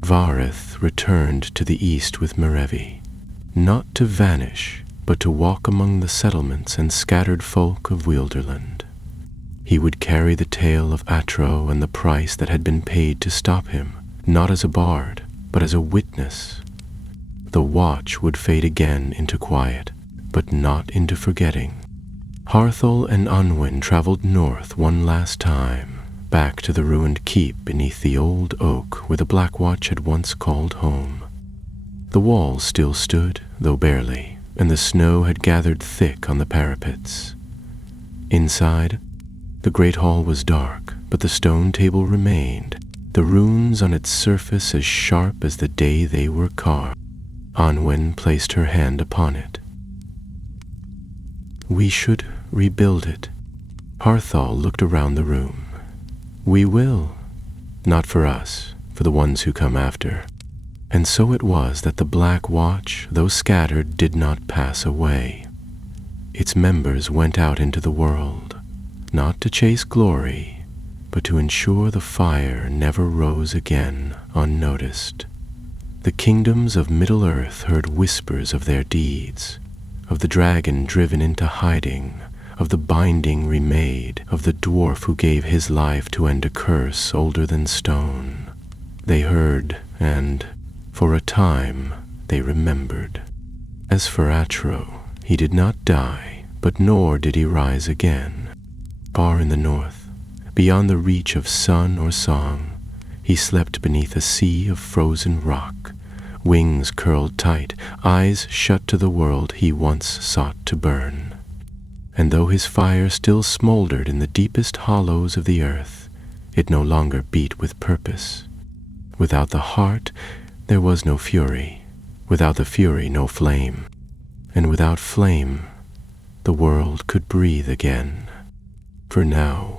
Vareth returned to the east with Merevi, not to vanish, but to walk among the settlements and scattered folk of Wielderland. He would carry the tale of Atro and the price that had been paid to stop him, not as a bard, but as a witness. The watch would fade again into quiet, but not into forgetting. Harthal and Onwin traveled north one last time, back to the ruined keep beneath the old oak where the Black Watch had once called home. The walls still stood, though barely, and the snow had gathered thick on the parapets. Inside, the great hall was dark, but the stone table remained, the runes on its surface as sharp as the day they were carved. Onwin placed her hand upon it. We should rebuild it. Harthal looked around the room. We will. Not for us, for the ones who come after. And so it was that the Black Watch, though scattered, did not pass away. Its members went out into the world, not to chase glory, but to ensure the fire never rose again unnoticed. The kingdoms of Middle-earth heard whispers of their deeds, of the dragon driven into hiding, of the binding remade, of the dwarf who gave his life to end a curse older than stone. They heard, and, for a time, they remembered. As for Atro, he did not die, but nor did he rise again. Far in the north, beyond the reach of sun or song, he slept beneath a sea of frozen rock, wings curled tight, eyes shut to the world he once sought to burn. And though his fire still smoldered in the deepest hollows of the earth, it no longer beat with purpose. Without the heart, there was no fury. Without the fury, no flame. And without flame, the world could breathe again. For now,